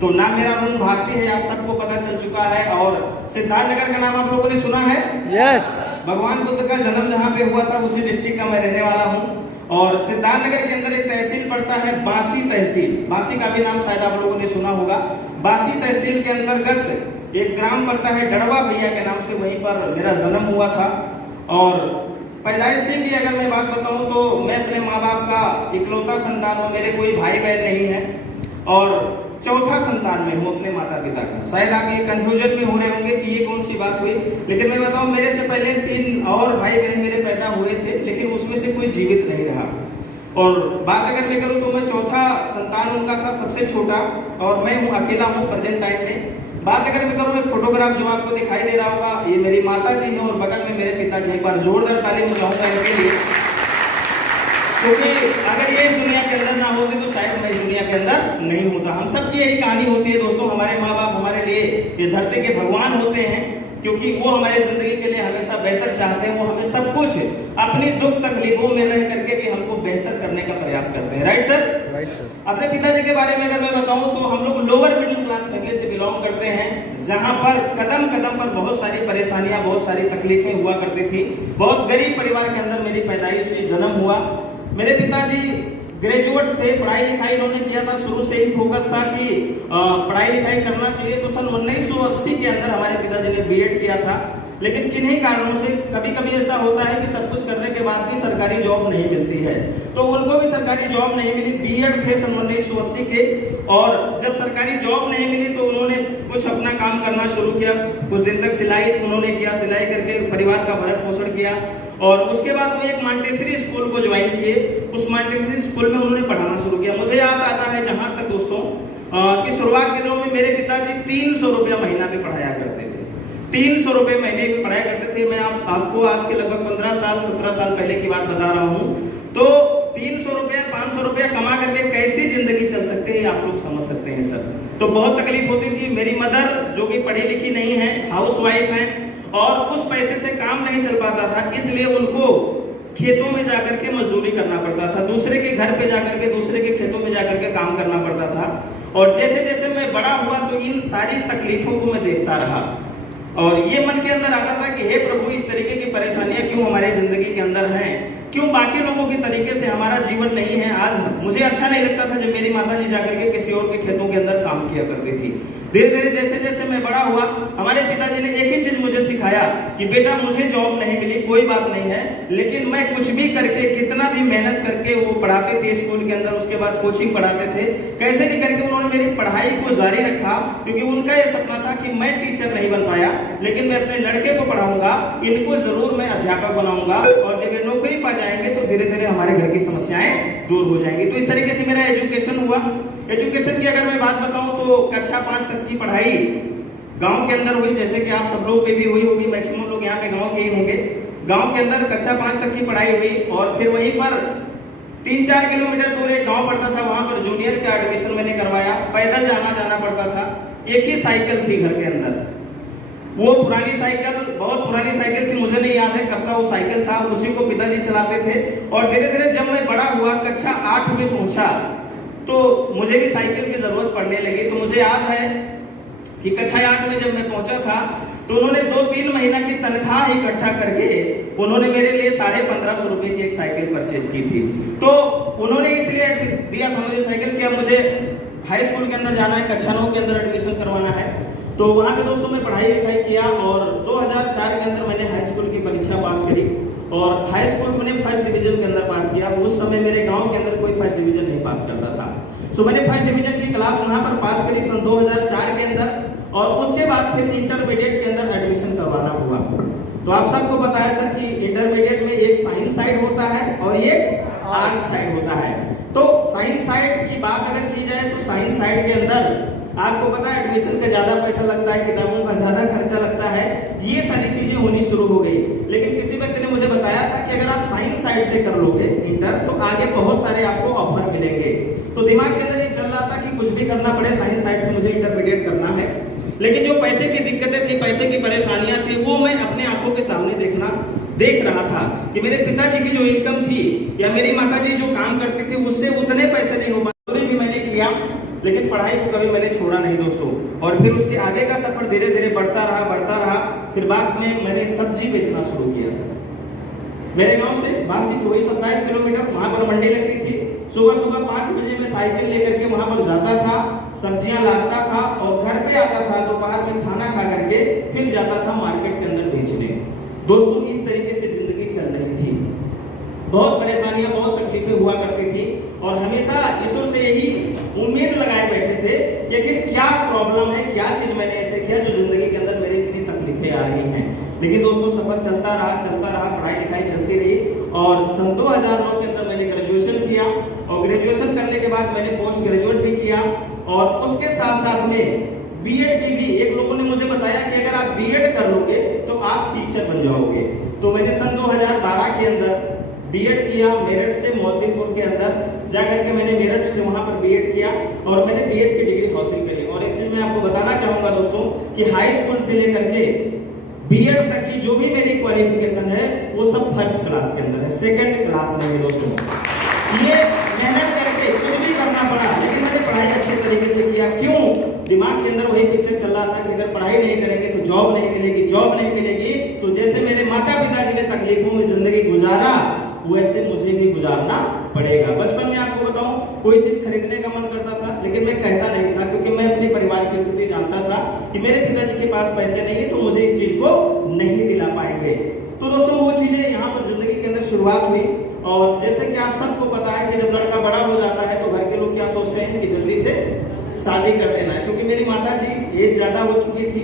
तो नाम मेरा अरुण भारती है, आप सबको पता चल चुका है। और सिद्धार्थनगर का नाम आप लोगों ने सुना है? यस। भगवान बुद्ध का जन्म जहाँ पे हुआ था उसी डिस्ट्रिक्ट का मैं रहने वाला हूँ। और सिद्धार्थनगर के अंदर एक तहसील पड़ता है बासी तहसील, बासी का भी नाम शायद आप लोगों ने सुना होगा। बासी तहसील के अंतर्गत एक ग्राम पड़ता है डड़वा भैया के नाम से, वहीं पर मेरा जन्म हुआ था। और पैदाइश से की अगर मैं बात बताऊं तो मैं अपने माँ बाप का इकलौता संतान हूँ, मेरे कोई भाई बहन नहीं है और चौथा संतान में हूँ अपने माता पिता का। शायद आप ये कंफ्यूजन में हो रहे होंगे कि ये कौन सी बात हुई, लेकिन मैं बताऊं मेरे से पहले 3 और भाई बहन मेरे पैदा हुए थे, लेकिन उसमें से कोई जीवित नहीं रहा। और बात अगर मैं करूं तो मैं चौथा संतान उनका था, सबसे छोटा, और मैं हूं अकेला हूं प्रेजेंट टाइम में। बात अगर मैं करूं एक फोटोग्राफ जो आपको दिखाई दे रहा होगा, ये मेरी माता जी हैं और बगल में मेरे पिताजी। एक बार जोरदार ताली में चाहूंगा इनके लिए, क्योंकि अगर ये इस दुनिया के अंदर ना होते तो शायद मैं इस दुनिया के अंदर नहीं होता। हम सबकी यही कहानी होती है दोस्तों, हमारे माँ बाप हमारे लिए इस धरती के भगवान होते हैं, क्योंकि वो हमारे जिंदगी के लिए हमेशा बेहतर चाहते हैं। वो हमें सब कुछ अपनी दुख तकलीफों में रह करके भी हमको बेहतर करने का प्रयास करते हैं। Right sir? Right sir. अपने पिताजी के बारे में अगर मैं बताऊं तो हम लोग लोअर मिडिल क्लास फैमिली से बिलोंग करते हैं, जहां पर कदम कदम पर बहुत सारी परेशानियां, बहुत सारी तकलीफें हुआ करती थी। बहुत गरीब परिवार के अंदर मेरी पैदाइश हुई, जन्म हुआ। मेरे पिताजी ग्रेजुएट थे, पढ़ाई लिखाई इन्होंने किया था, शुरू से ही फोकस था कि पढ़ाई लिखाई करना चाहिए। तो सन 1980 के अंदर हमारे पिताजी ने बीएड किया था, लेकिन किन्हीं कारणों से कभी कभी ऐसा होता है कि सब कुछ करने के बाद भी सरकारी जॉब नहीं मिलती है, तो उनको भी सरकारी जॉब नहीं मिली। बीएड थे सन 1980 के, और जब सरकारी जॉब नहीं मिली तो उन्होंने कुछ अपना काम करना शुरू किया। कुछ दिन तक सिलाई उन्होंने किया, सिलाई करके परिवार का भरण पोषण किया। और उसके बाद वो एक मॉन्टेसरी स्कूल को ज्वाइन किए, उस मॉन्टेसरी स्कूल में उन्होंने पढ़ाना शुरू किया। मुझे याद आता है जहां तक दोस्तों कि शुरुआत के दिनों में मेरे पिताजी 300 रुपया महीना में पढ़ाया करते थे। 300 रुपए महीने में पढ़ाया करते थे। मैं आपको आज के लगभग 15 साल 17 साल पहले की बात बता रहा हूँ। तो 300 रुपया 500 रुपया कमा करके कैसी जिंदगी चल सकते हैं आप लोग समझ सकते हैं सर। तो बहुत तकलीफ होती थी। मेरी मदर जो कि पढ़ी लिखी नहीं है, हाउस वाइफ है, और उस पैसे से काम नहीं चल पाता था, इसलिए उनको खेतों में जाकर के मजदूरी करना पड़ता था, दूसरे के घर पे जाकर के, दूसरे के खेतों में जाकर के काम करना पड़ता था। और जैसे जैसे मैं बड़ा हुआ तो इन सारी तकलीफों को मैं देखता रहा, और ये मन के अंदर आता था कि हे प्रभु, इस तरीके की परेशानियां क्यों हमारे जिंदगी के अंदर हैं, क्यों बाकी लोगों के तरीके से हमारा जीवन नहीं है। आज मुझे अच्छा नहीं लगता था जब मेरी माताजी जाकर के किसी और के खेतों के अंदर काम किया करती थी। धीरे धीरे जैसे जैसे मैं बड़ा हुआ, हमारे पिताजी ने एक ही चीज मुझे सिखाया कि बेटा, मुझे जॉब नहीं मिली कोई बात नहीं है, लेकिन मैं कुछ भी करके, कितना भी मेहनत करके, वो पढ़ाते थे स्कूल के अंदर, उसके बाद कोचिंग पढ़ाते थे, कैसे भी करके उन्होंने मेरी पढ़ाई को जारी रखा, क्योंकि उनका ये सपना था कि मैं टीचर नहीं बन पाया, लेकिन मैं अपने लड़के को पढ़ाऊंगा, इनको जरूर मैं अध्यापक बनाऊंगा, और जब ये नौकरी पा जाएंगे तो धीरे धीरे हमारे घर की समस्याएं दूर हो जाएंगी। तो इस तरीके से मेरा एजुकेशन हुआ। एजुकेशन की अगर मैं बात बताऊं तो कक्षा 5 तक की पढ़ाई गांव के अंदर हुई, जैसे कि आप सब लोगों की भी हुई होगी, मैक्सिमम लोग यहाँ पे गांव के ही होंगे। गांव के अंदर कक्षा 5 तक की पढ़ाई हुई, और फिर वहीं पर 3-4 किलोमीटर दूर एक गांव पड़ता था, वहां पर जूनियर का एडमिशन मैंने करवाया। पैदल जाना पड़ता था, एक ही साइकिल थी घर के अंदर, वो पुरानी साइकिल, बहुत पुरानी साइकिल थी, मुझे नहीं याद है कब का वो साइकिल था, उसी को पिताजी चलाते थे। और धीरे धीरे जब मैं बड़ा हुआ, कक्षा 8 में पहुंचा, तो मुझे भी साइकिल की जरूरत पड़ने लगी। तो मुझे याद है कि कक्षा 8 में जब मैं पहुंचा था तो उन्होंने 2-3 महीना की तनख्वाह इकट्ठा करके उन्होंने मेरे लिए 1550 रुपए की एक साइकिल परचेज की थी। तो उन्होंने इसलिए दिया था मुझे साइकिल कि अब मुझे हाई स्कूल के अंदर जाना है, कक्षा 9 के अंदर एडमिशन करवाना है। तो वहाँ पे दोस्तों मैं पढ़ाई लिखाई किया, और 2004 के अंदर मैंने हाई स्कूल की परीक्षा पास करी, और हाई स्कूल मैंने फर्स्ट डिवीजन के अंदर पास किया। उस समय मेरे गांव के अंदर कोई फर्स्ट डिवीजन नहीं पास करता था, सो मैंने फर्स्ट डिवीजन की क्लास वहां पर पास करी सन 2004 के अंदर, और उसके बाद फिर इंटरमीडिएट के अंदर एडमिशन करवाना हुआ। तो आप सबको पता है सर कि इंटरमीडिएट में एक साइंस साइड होता है और एक आर्ट साइड होता है। तो साइंस साइड की बात अगर की जाए तो साइंस साइड के अंदर आपको पता है एडमिशन का ज्यादा पैसा लगता है, किताबों का ज्यादा खर्चा लगता है, ये सारी चीजें होनी शुरू हो गई। लेकिन किसी व्यक्ति ने मुझे बताया था कि अगर आप साइंस साइड से कर लोगे इंटर, तो आगे बहुत सारे आपको ऑफर मिलेंगे। तो दिमाग के अंदर ये चल रहा था कि कुछ भी करना पड़े, साइंस साइड से मुझे इंटरमीडिएट करना है। लेकिन जो पैसे की दिक्कतें थी, पैसे की परेशानियां थी, वो मैं अपने आंखों के सामने देख रहा था कि मेरे पिताजी की जो इनकम थी या मेरी माताजी जो काम करती थी, उससे उतने पैसे नहीं हो पाए। भी मैंने किया, लेकिन पढ़ाई को कभी मैंने छोड़ा नहीं दोस्तों। और फिर उसके आगे का सफर धीरे धीरे बढ़ता रहा। फिर बाद में मैंने सब्जी बेचना शुरू किया सर। मेरे गांव से बांसी वही 27 किलोमीटर, वहां पर मंडी लगती थी। सुबह 5 बजे मैं साइकिल लेकर के वहां पर जाता था, सब्जियां लाता था और घर पे आता था, दोपहर में खाना खा करके फिर जाता था मार्केट के अंदर बेचने। दोस्तों इस तरीके से जिंदगी चल रही थी। बहुत परेशानियां, बहुत तकलीफें हुआ करती थी और हमेशा ईश्वर से यही उम्मीद लगाए बैठे थे कि क्या प्रॉब्लम है, क्या चीज मैंने ऐसे किया जो जिंदगी के अंदर मेरी इतनी तकलीफें आ रही हैं। लेकिन दोस्तों सफर चलता रहा, पढ़ाई लिखाई चलती रही और सन 2009 के अंदर मैंने ग्रेजुएशन किया और ग्रेजुएशन करने के बाद मैंने पोस्ट ग्रेजुएट भी किया और उसके साथ साथ में बीएड की भी। एक लोगों ने मुझे बताया कि अगर आप बीएड कर लोगे तो आप टीचर बन जाओगे। तो मैंने सन 2012 के अंदर बीएड किया मेरठ से, मोहद्दीनपुर के अंदर जाकर के मैंने मेरठ से वहां पर बीएड किया और मैंने बीएड की डिग्री हासिल करी। और एक चीज मैं आपको बताना चाहूंगा दोस्तों कि हाई स्कूल से लेकर के बीएड तक की जो भी मेरी क्वालिफिकेशन है वो सब फर्स्ट क्लास के अंदर है, सेकंड क्लास में है दोस्तों। ये मेहनत करके कुछ भी करना पड़ा, लेकिन मैंने पढ़ाई अच्छे तरीके से किया। क्यों? दिमाग के अंदर वही पिक्चर चल रहा था कि अगर पढ़ाई नहीं करेंगे तो जॉब नहीं मिलेगी। तो जैसे मेरे माता पिताजी ने तकलीफों में जिंदगी गुजारा वैसे मुझे भी गुजारना पड़ेगा। बचपन में आपको बताऊं कोई चीज खरीदने का मन करता था, लेकिन मैं कहता नहीं था क्योंकि मैं अपने परिवार की स्थिति जानता था कि मेरे पिताजी के पास पैसे नहीं है तो मुझे इस चीज को नहीं दिला पाएंगे। तो दोस्तों वो चीजें यहाँ पर जिंदगी के अंदर शुरुआत हुई। और जैसे कि आप सबको पता है कि जब लड़का बड़ा हो जाता है तो घर के लोग क्या सोचते हैं कि जल्दी से शादी कर देना है। क्योंकि मेरी माता जी एज ज्यादा हो चुकी थी,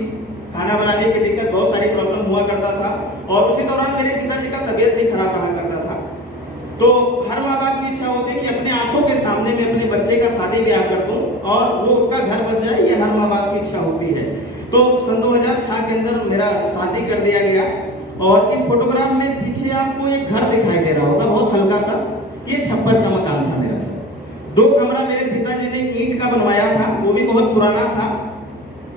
खाना बनाने की दिक्कत, बहुत सारी प्रॉब्लम हुआ करता था और उसी दौरान मेरे पिताजी का तबीयत भी खराब रहा करता था। तो हर माँ बाप की इच्छा होती है कि अपने आंखों के सामने में अपने बच्चे का शादी ब्याह कर दूं और वो उनका घर बस जाए, ये हर माँ बाप की इच्छा होती है। तो सन 2006 के अंदर मेरा शादी कर दिया गया और इस फोटोग्राफ में पीछे आपको एक घर दिखाई दे रहा होगा, बहुत हल्का सा, ये छप्पर का मकान था मेरा सर। 2 कमरा मेरे पिताजी ने ईंट का बनवाया था, वो भी बहुत पुराना था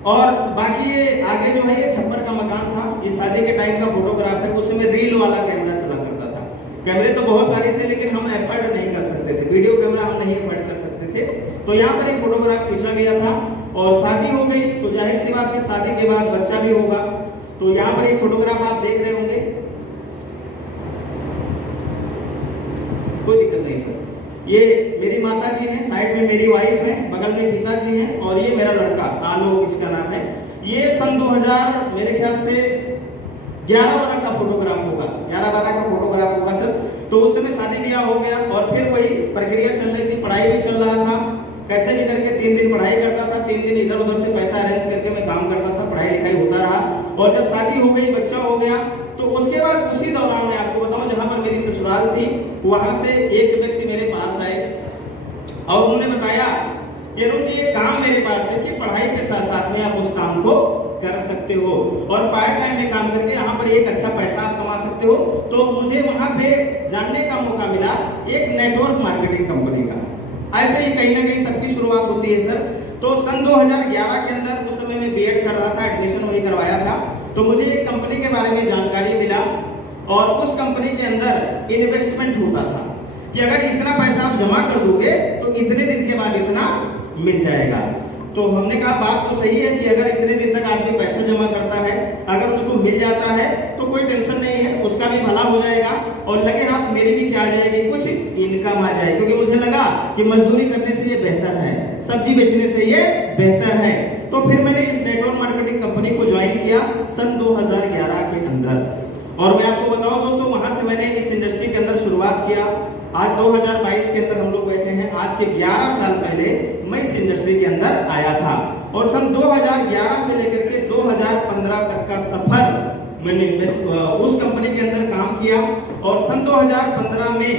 और बाकी ये आगे जो है ये छप्पर का मकान था। ये शादी के टाइम का फोटोग्राफ है, उसमें रील वाला कैमरा चला करता था। कैमरे तो बहुत सारे थे लेकिन हम एफर्ट नहीं कर सकते थे, वीडियो कैमरा हम नहीं एफर्ट कर सकते थे। तो यहाँ पर एक फोटोग्राफ खींचा गया था और शादी हो गई तो जाहिर सी बात है शादी के बाद बच्चा भी होगा। तो यहाँ पर एक फोटोग्राफ आप देख रहे होंगे, कोई दिक्कत नहीं सर। ये मेरी माता जी हैं, साइड में मेरी वाइफ है, बगल में पिताजी हैं और ये मेरा लड़का आलोक इसका नाम है। ये सन 2000 मेरे ख्याल से 11-12 का फोटोग्राफ होगा, 11-12 का फोटोग्राफ होगा सर। तो उस समय शादी ब्याह हो गया और फिर वही प्रक्रिया चल रही थी, पढ़ाई भी चल रहा था। कैसे भी करके 3 दिन पढ़ाई करता था, 3 दिन इधर उधर से पैसा अरेंज करके मैं काम करता था, पढ़ाई लिखाई होता रहा। और जब शादी हो गई, बच्चा हो गया, तो उसके बाद उसी दौरान मैं आपको बताऊं जहां पर मेरी ससुराल थी वहां से एक व्यक्ति मेरे पास आए और उन्होंने बताया कि अरुण जी एक काम मेरे पास है कि पढ़ाई के साथ साथ में आप उस काम को कर सकते हो और पार्ट टाइम में काम करके यहाँ पर एक अच्छा पैसा आप कमा सकते हो। तो मुझे वहां पे जानने का मौका मिला एक नेटवर्क मार्केटिंग कंपनी का। ऐसे ही कहीं ना कहीं सबकी शुरुआत होती है सर। तो सन 2011 के अंदर उस समय मैं बीएड कर रहा था, एडमिशन वही करवाया था। तो मुझे एक कंपनी के बारे में जानकारी मिला और उस कंपनी के अंदर इन्वेस्टमेंट होता था कि अगर इतना पैसा आप जमा कर दोगे तो इतने दिन के बाद इतना मिल जाएगा। तो हमने कहा बात तो सही है कि अगर इतने दिन तक आदमी पैसा जमा करता है, अगर उसको मिल जाता है तो कोई टेंशन नहीं है, उसका भी भला हो जाएगा और लगे हाथ मेरी भी क्या आ जाएगी, कुछ इनकम आ जाएगी। क्योंकि मुझे लगा कि मजदूरी करने से ये बेहतर है, सब्जी बेचने से ये बेहतर है। तो फिर मैंने इस नेटवर्क मार्केटिंग कंपनी को ज्वाइन किया सन 2011 के अंदर। और मैं आपको बताऊं दोस्तों, वहां से मैंने इस इंडस्ट्री के अंदर शुरुआत किया। आज 2022 के अंदर हम लोग बैठे हैं, आज के 11 साल पहले मैं इस इंडस्ट्री के अंदर आया था और सन 2011 से लेकर के 2015 तक का सफर मैंने उस कंपनी के अंदर काम किया। और सन 2015 में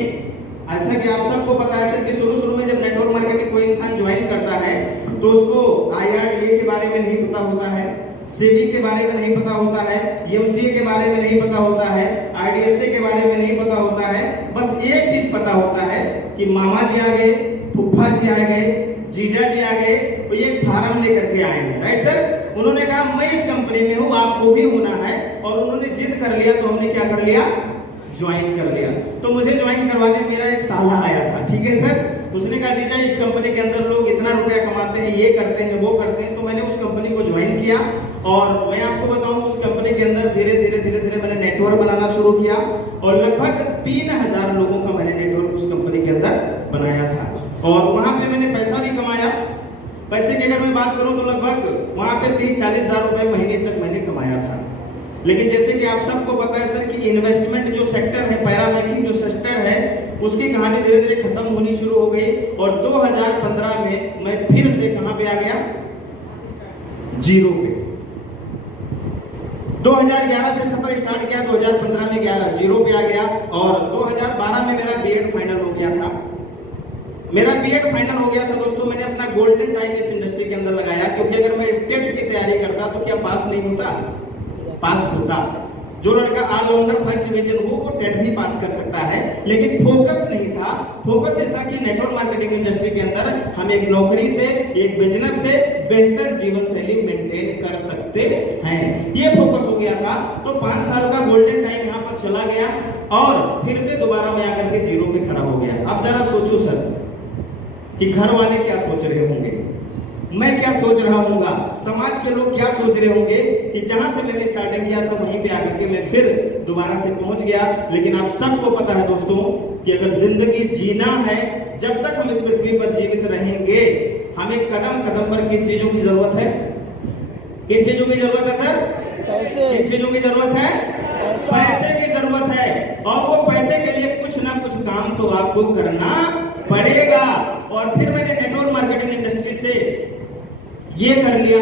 ऐसा कि आप सबको पता है सर कि शुरू में जब नेटवर्क मार्केटिंग कोई इंसान ज्वाइन करता है तो उसको IRDA के बारे में नहीं पता होता है, सेबी के बारे में नहीं पता होता है, MCA के बारे में नहीं पता होता है, IDSA के बारे में नहीं पता होता है। बस एक चीज पता होता है कि मामा जी आ गए, फुफ्फा जी आ गए, जीजा जी आ गए, वो ये फार्म लेकर के आए हैं, राइट सर। उन्होंने कहा मैं इस कंपनी में हूँ, आपको भी होना है, और उन्होंने जिद कर लिया तो हमने क्या कर लिया, ज्वाइन कर लिया। तो मुझे ज्वाइन करवाने मेरा एक साला आया था, ठीक है सर। उसने कहा जीजा इस कंपनी के अंदर लोग इतना रुपया कमाते हैं, ये करते हैं, वो करते हैं। तो मैंने उस कंपनी को ज्वाइन किया और मैं आपको बताऊं उस कंपनी के अंदर धीरे धीरे मैंने नेटवर्क बनाना शुरू किया और लगभग 3000 लोगों का मैंने नेटवर्क उस कंपनी के अंदर बनाया था। और वहां पे मैंने पैसा भी कमाया। पैसे की अगर मैं बात करूं तो लगभग वहां पे 30-40 हजार रुपए महीने तक मैंने कमाया था। लेकिन जैसे कि आप सबको पता है सर कि इन्वेस्टमेंट जो सेक्टर है, पैरा बैंकिंग जो सेक्टर है, उसकी कहानी धीरे धीरे खत्म होनी शुरू हो गई और 2015 में मैं फिर से कहां पे आ गया, जीरो पे। 2011 से सफर स्टार्ट किया, 2015 में गया जीरो पे आ गया और 2012 में मेरा बीएड फाइनल हो गया था। मेरा बीएड फाइनल हो गया था दोस्तों। मैंने अपना गोल्डन टाइम इस इंडस्ट्री के अंदर लगाया क्योंकि अगर मैं टेट की तैयारी करता तो क्या पास नहीं होता, पास होता। जो लड़का ऑलराउंडर फर्स्ट डिवीजन हो वो टेट भी पास कर सकता है, लेकिन फोकस नहीं था। फोकस इस था कि नेटवर्क मार्केटिंग इंडस्ट्री के अंदर हम एक नौकरी से, एक बिजनेस से बेहतर जीवन शैली मेंटेन कर सकते हैं, ये फोकस हो गया था। तो 5 साल का गोल्डन टाइम यहाँ पर चला गया और फिर से दोबारा मैं आकर के जीरो पे खड़ा हो गया। अब जरा सोचो सर कि घर वाले क्या सोच रहे होंगे, मैं क्या सोच रहा हूँगा, समाज के लोग क्या सोच रहे होंगे कि जहां से मैंने स्टार्टिंग किया था वहीं पे आकर के मैं फिर दोबारा से पहुंच गया। लेकिन आप सबको पता है दोस्तों कि अगर जिंदगी जीना है, जब तक हम इस पृथ्वी पर जीवित रहेंगे, हमें कदम कदम पर किन चीजों की जरूरत है, किन चीजों की जरूरत है सर, किन चीजों की जरूरत है, पैसे की जरूरत है। और वो पैसे के लिए कुछ ना कुछ काम तो आपको करना पड़ेगा। और फिर मैंने नेटवर्क मार्केटिंग इंडस्ट्री से ये कर लिया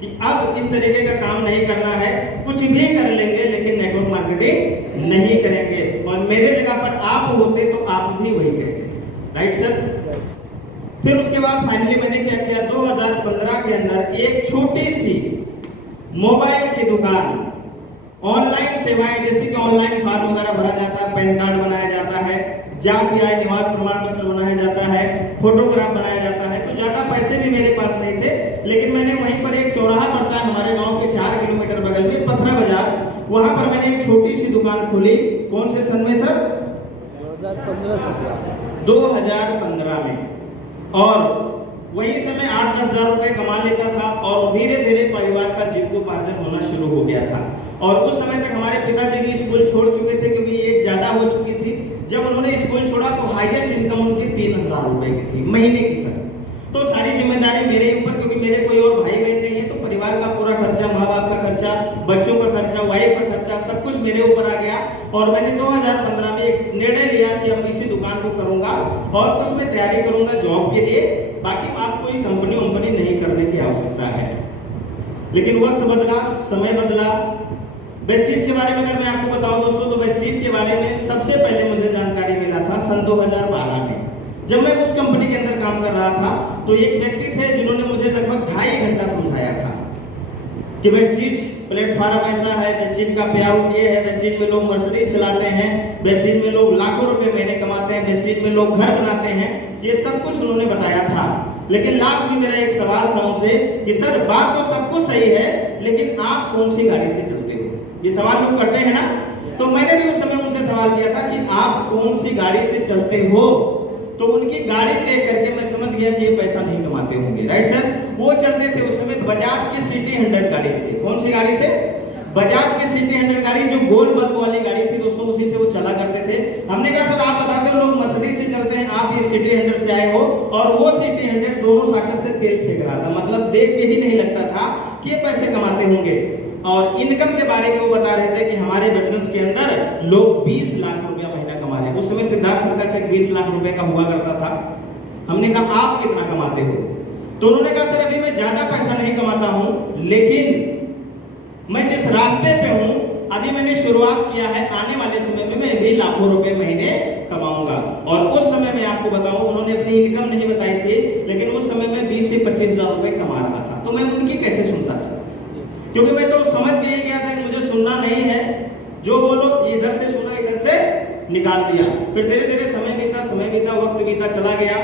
कि अब इस तरीके का काम नहीं करना है, कुछ भी कर लेंगे लेकिन नेटवर्क मार्केटिंग नहीं करेंगे। और मेरे जगह पर आप होते तो आप भी वही कहते, राइट सर। फिर उसके बाद फाइनली मैंने क्या किया, 2015 के अंदर एक छोटी सी मोबाइल की दुकान, ऑनलाइन सेवाएं जैसे कि ऑनलाइन फॉर्म वगैरह भरा जाता है, पैन कार्ड बनाया जाता है, जाति आय निवास प्रमाण पत्र बनाया जाता है, फोटोग्राफ बनाया जाता है। तो ज्यादा पैसे भी मेरे पास नहीं थे, लेकिन मैंने वहीं पर एक चौराहा पड़ता है हमारे गांव के 4 किलोमीटर बगल में, पथरा बाजार, वहां पर मैंने एक छोटी सी दुकान खोली। कौन से सन में सर, 2015 में। और वही समय 8-10 हजार रुपए कमा लेता था और धीरे धीरे परिवार का जीविकोपार्जन होना शुरू हो गया था। और उस समय तक हमारे पिताजी भी स्कूल छोड़ चुके थे क्योंकि एज ज्यादा हो चुकी थी। जब उन्होंने स्कूल छोड़ा तो हाईएस्ट इनकम उनकी 3000 रुपए की थी महीने की सर। तो सारी जिम्मेदारी मेरे ऊपर, क्योंकि मेरे कोई और भाई बहन नहीं है, तो परिवार का पूरा खर्चा, माँ बाप का खर्चा, बच्चों का खर्चा, वाइफ का खर्चा, सब कुछ मेरे ऊपर आ गया। और मैंने 2015 में एक निर्णय लिया कि अब इसी दुकान को करूंगा और उसमें तैयारी करूंगा जॉब के लिए। बाकी आपको कोई कंपनी वंपनी नहीं करने की आवश्यकता है। लेकिन वक्त बदला, समय बदला। वेस्टीज के बारे में अगर मैं आपको बताऊं दोस्तों, तो वेस्टीज के बारे में सबसे पहले मुझे जानकारी मिला था सन 2012 में, जब मैं उस कंपनी के अंदर काम कर रहा था। तो एक व्यक्ति थे जिन्होंने मुझे लगभग 2.5 घंटा समझाया था कि वेस्टीज प्लेटफॉर्म ऐसा है, वेस्टीज का पे आउट ये है, वेस्टीज में लोग मर्सिडीज चलाते हैं, वेस्टीज में लोग लाखों रुपए महीने कमाते हैं, वेस्टीज में लोग घर बनाते हैं, ये सब कुछ उन्होंने बताया था। लेकिन लास्ट में मेरा एक सवाल था उनसे कि सर बात तो सब कुछ सही है, लेकिन आप कौन सी गाड़ी से चलते हो? ये सवाल लोग करते हैं ना। तो मैंने भी उस समय उनसे सवाल किया था कि आप कौन सी गाड़ी से चलते हो? तो उनकी गाड़ी देख करके मैं समझ गया कि ये पैसा नहीं कमाते होंगे, राइट सर। वो चलते थे उस समय बजाज की सिटी 100 गाड़ी से। कौन सी गाड़ी से? बजाज की सिटी 100 गाड़ी, जो गोल बल्ब वाली गाड़ी थी दोस्तों, उसी से वो चला करते थे। हमने कहा सर आप बताते हो लोग मर्सिडीज से चलते हैं, आप ये सिटी 100 से आए हो, और वो सिटी 100 दोनों साइकिल से तेल फेंक रहा था। मतलब देख के ही नहीं लगता था कि ये पैसे कमाते होंगे। और इनकम के बारे में वो बता रहे थे कि हमारे बिजनेस के अंदर लोग 20 लाख रुपया महीना कमा रहे हैं। उस समय सिद्धार्थ सर का चेक 20 लाख रुपए का हुआ करता था। हमने कहा आप कितना कमाते हो? तो उन्होंने कहा सर अभी मैं ज्यादा पैसा नहीं कमाता हूं, लेकिन मैं जिस रास्ते पे हूं, अभी मैंने शुरुआत किया है, आने वाले समय में मैं भी लाखों रुपए महीने कमाऊंगा। और उस समय मैं आपको बताऊं, उन्होंने अपनी इनकम नहीं बताई थी, लेकिन उस समय मैं 20 से 25 हजार रुपए कमा रहा था। तो मैं उनकी कैसे सुनता सर? क्योंकि मैं तो समझ के ही गया था कि मुझे सुनना नहीं है, जो बोलो इधर से सुना इधर से निकाल दिया। फिर धीरे धीरे समय बीता, वक्त बीता चला गया।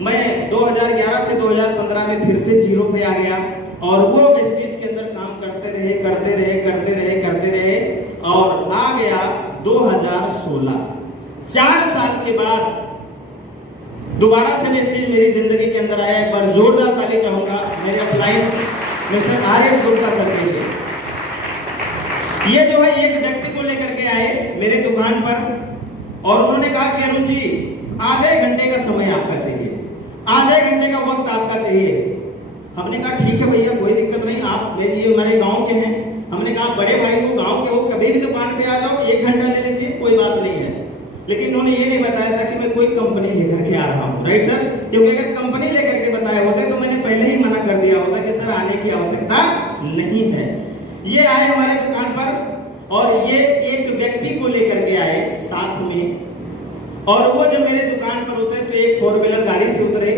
मैं 2011 से 2015 में फिर से जीरो पे आ गया और वो वेस्टीज के अंदर काम करते रहे और आ गया 2016। 4 साल के बाद दोबारा से वेस्टीज मेरी जिंदगी के अंदर आया। एक बार जोरदार ताली चाहूंगा मेरे upline mister RS Gupta sir के लिए। ये जो है एक व्यक्ति को लेकर के आए मेरे दुकान पर और उन्होंने कहा कि अरुण जी आधे घंटे का समय आपका चाहिए, आधे घंटे का वक्त आपका चाहिए। हमने कहा ठीक है भैया, कोई दिक्कत नहीं, आप ये हमारे गांव के हैं। हमने कहा बड़े भाई हो, गांव के हो, कभी भी दुकान पे आ जाओ, 1 घंटा ले लीजिए, कोई बात नहीं है। लेकिन उन्होंने ये नहीं बताया था कि मैं कोई कंपनी लेकर के आ रहा हूँ, राइट सर? क्योंकि अगर कंपनी लेकर के बताए होते तो मैंने पहले ही मना कर दिया होता कि सर आने की आवश्यकता नहीं है। ये आए हमारे दुकान पर और ये एक व्यक्ति को लेकर के आए साथ में, और वो जब मेरे दुकान पर उतरे तो एक 4 व्हीलर गाड़ी से उतरे।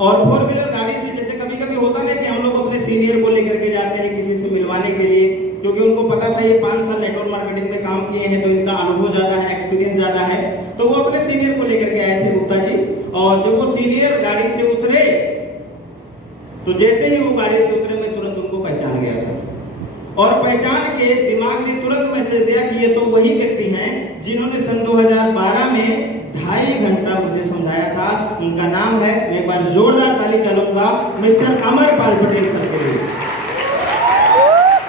और 4 व्हीलर गाड़ी से जैसे कभी कभी होता ना कि हम लोग अपने सीनियर को लेकर के जाते हैं किसी से मिलवाने के लिए, क्योंकि उनको पता था ये 5 साल नेटवर्क मार्केटिंग में काम किए हैं तो इनका अनुभव ज्यादा है, एक्सपीरियंस ज्यादा है। तो वो अपने सीनियर को लेकर के आए थे गुप्ता जी। और जब वो सीनियर गाड़ी से उतरे तो जैसे ही वो गाड़ी से उतरे मैं तुरंत उनको पहचान गया सर। और पहचान के दिमाग ने तुरंत मैसेज दिया कि ये तो वही व्यक्ति हैं जिन्होंने सन 2012 में 2.5 घंटा मुझे समझाया था। उनका नाम है, मैं एक बार जोरदार ताली चालूंगा मिस्टर अमरपाल पटेल सर के लिए,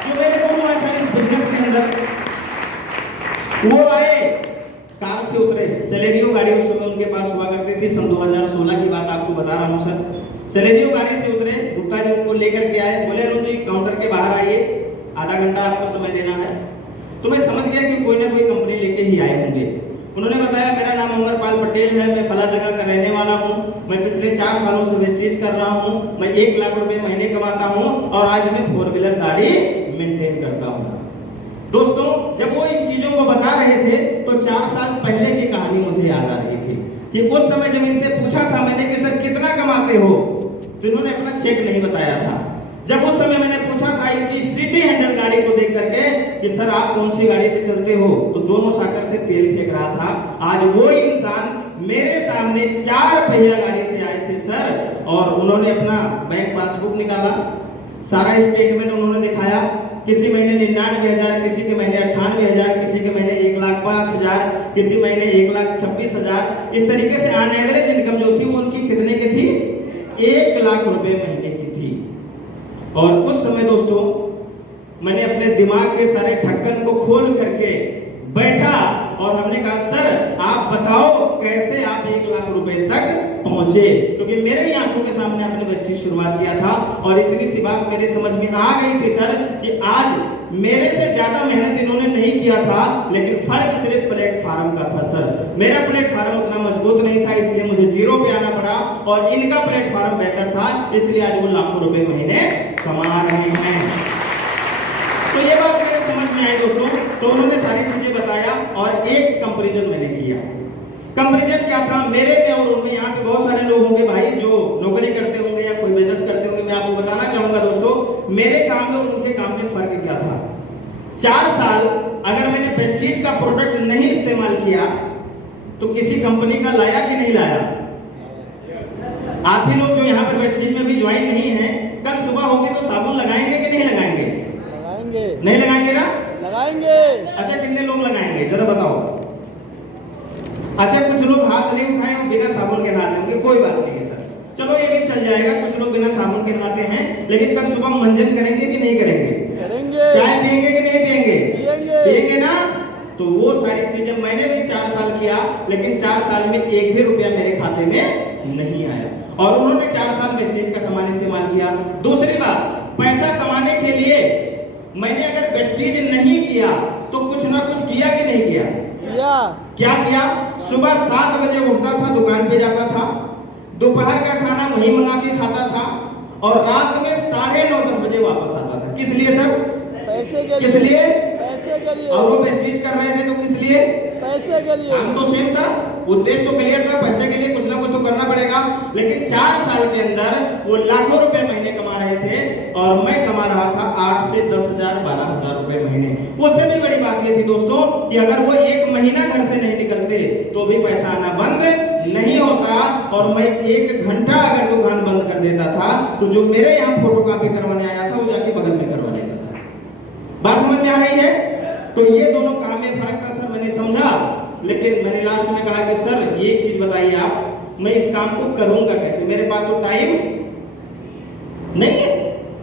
जो मेरे को इस बिजनेस के अंदर वो आए, कार से उतरे। सेलेरियो गाड़ी उस समय उनके पास हुआ करती थी, सन 2016 की बात आपको बता रहा हूँ सर। सेलेरियो गाड़ी से उतरे, गुप्ता जी उनको लेकर के आए, बोले अरुण जी काउंटर के बाहर आइए, आधा घंटा आपको समय देना है। तो मैं समझ गया कि कोई ना कोई कंपनी लेके ही आए होंगे। उन्होंने बताया मेरा नाम अमरपाल पटेल है, मैं फला जगह का रहने वाला हूँ, मैं पिछले 4 सालों से वेस्टीज कर रहा हूँ, मैं 1 लाख रुपए महीने कमाता हूँ और आज मैं 4 व्हीलर गाड़ी मेंटेन करता हूँ। दोस्तों जब वो इन चीजों को बता रहे थे तो 4 साल पहले की कहानी मुझे याद आ रही थी कि उस समय जब इनसे पूछा था मैंने कि सर कितना कमाते हो, तो इन्होंने अपना चेक नहीं बताया था। जब उस समय मैंने पूछा था इनकी सिटी 100 गाड़ी को देख करके कि सर आप कौन सी गाड़ी से चलते हो, तो दोनों साकर से तेल फेंक रहा था। आज वो इंसान मेरे सामने 4 पहिया गाड़ी से आए थे सर, और उन्होंने अपना बैंक पासबुक निकाला, सारा स्टेटमेंट उन्होंने दिखाया। किसी महीने 99,000, किसी के महीने 98,000, किसी के महीने 1,05,000, किसी महीने 1,26,000। इस तरीके से ऑन एवरेज इनकम जो थी वो उनकी कितने की थी? 1 लाख रुपए महीने की थी। और उस समय दोस्तों मैंने अपने दिमाग के सारे ढक्कन को खोल करके बैठा और हमने कहा सर आप बताओ कैसे आप 1 लाख रुपए तक पहुंचे, क्योंकि मेरे ही आंखों के सामने आपने वेस्टीज शुरुआत किया था। और इतनी सी बात मेरे समझ में आ गई थी सर कि आज मेरे से ज्यादा मेहनत इन्होंने नहीं किया था, लेकिन फर्क सिर्फ प्लेटफार्म का था सर। मेरा प्लेटफार्म उतना मजबूत नहीं था, इसलिए मुझे 0 पे आना पड़ा, और इनका प्लेटफार्म बेहतर था, इसलिए आज वो लाखों रुपए महीने कमा रहे हैं। तो ये बात मेरे समझ में आई दोस्तों। तो उन्होंने सारी चीजें बताया और एक कंपैरिजन मैंने किया। कंपैरिजन क्या था मेरे में और उनमें? यहाँ पे बहुत सारे लोग होंगे भाई जो नौकरी करते होंगे या कोई बिजनेस करते होंगे। मैं आपको बताना चाहूंगा दोस्तों मेरे काम में और उनके काम में फर्क क्या था। 4 साल अगर मैंने वेस्टीज का प्रोडक्ट नहीं इस्तेमाल किया तो किसी कंपनी का लाया कि नहीं लाया? आप ही लोग जो यहाँ पर वेस्टीज में भी ज्वाइन नहीं है, कल सुबह होगी तो साबुन लगाएंगे कि नहीं लगाएंगे? लगाएंगे। नहीं लगाएंगे ना? लगाएंगे। अच्छा कितने लोग लगाएंगे जरा बताओ? अच्छा कुछ लोग हाथ नहीं उठाए बिना साबुन के नहाते होंगे, कोई बात नहीं है सर, चलो ये भी चल जाएगा। कुछ लोग बिना साबुन के नहाते हैं, लेकिन कल सुबह मंजन करेंगे कि नहीं करेंगे? करेंगे। चाय पियेंगे कि नहीं पियेंगे? पियेंगे ना? तो वो सारी चीजें मैंने भी 4 साल किया, लेकिन 4 साल में 1 भी रुपया मेरे खाते में नहीं आया। और उन्होंने 4 साल वेस्टीज का सामान इस्तेमाल किया। दूसरी बात, पैसा कमाने के लिए मैंने अगर वेस्टीज नहीं किया तो कुछ ना कुछ किया कि नहीं किया? क्या किया? सुबह 7 बजे उठता था, दुकान पे जाता था, दोपहर का खाना वहीं मंगा के खाता था, और रात में 9:30-10 बजे वापस आता था। किस लिए सर? पैसे के लिए। किस लिए? पैसे के लिए। और वो वेस्टीज कर रहे थे तो किस लिए? पैसे के लिए। हम तो सेम था, उद्देश्य तो क्लियर था, पैसे के लिए कुछ ना कुछ तो करना पड़ेगा। लेकिन 4 साल के अंदर वो लाखों रुपए महीने कमा रहे थे और मैं कमा रहा था 8 से 10,000 12,000 रुपए महीने। उससे भी बड़ी बात ये थी दोस्तों कि अगर वो 1 महीना घर से नहीं निकलते तो भी पैसा आना बंद नहीं होता, और मैं 1 घंटा अगर दुकान बंद कर देता था तो जो मेरे यहाँ फोटोकॉपी करवाने आया था वो जाके बगल में करवा लेता था। बात समझ में आ रही है? तो ये दोनों काम में फर्क था सर, मैंने समझा। लेकिन मैंने लास्ट में कहा कि सर ये चीज बताइए आप मैं इस काम को करूंगा कैसे, मेरे पास तो टाइम नहीं है,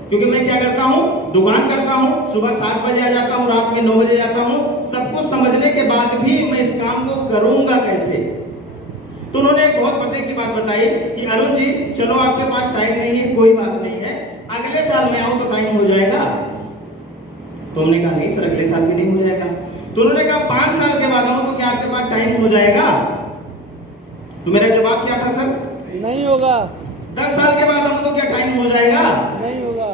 क्योंकि मैं क्या करता हूं, दुकान करता हूं, सुबह 7 बजे आ जाता हूं, रात में 9 बजे जाता हूं। सब कुछ समझने के बाद भी मैं इस काम को करूंगा कैसे। तो उन्होंने एक बहुत पते की बात बताई कि अरुण जी चलो आपके पास टाइम नहीं है, कोई बात नहीं है, अगले साल मैं आऊं तो टाइम हो जाएगा। तो हमने कहा नहीं सर अगले साल के नहीं हो जाएगा। तो उन्होंने कहा 5 साल के बाद आऊं तो क्या आपके पास टाइम हो जाएगा। तो मेरा जवाब क्या था सर, नहीं होगा। 10 साल के बाद आऊं तो क्या टाइम हो जाएगा, नहीं होगा।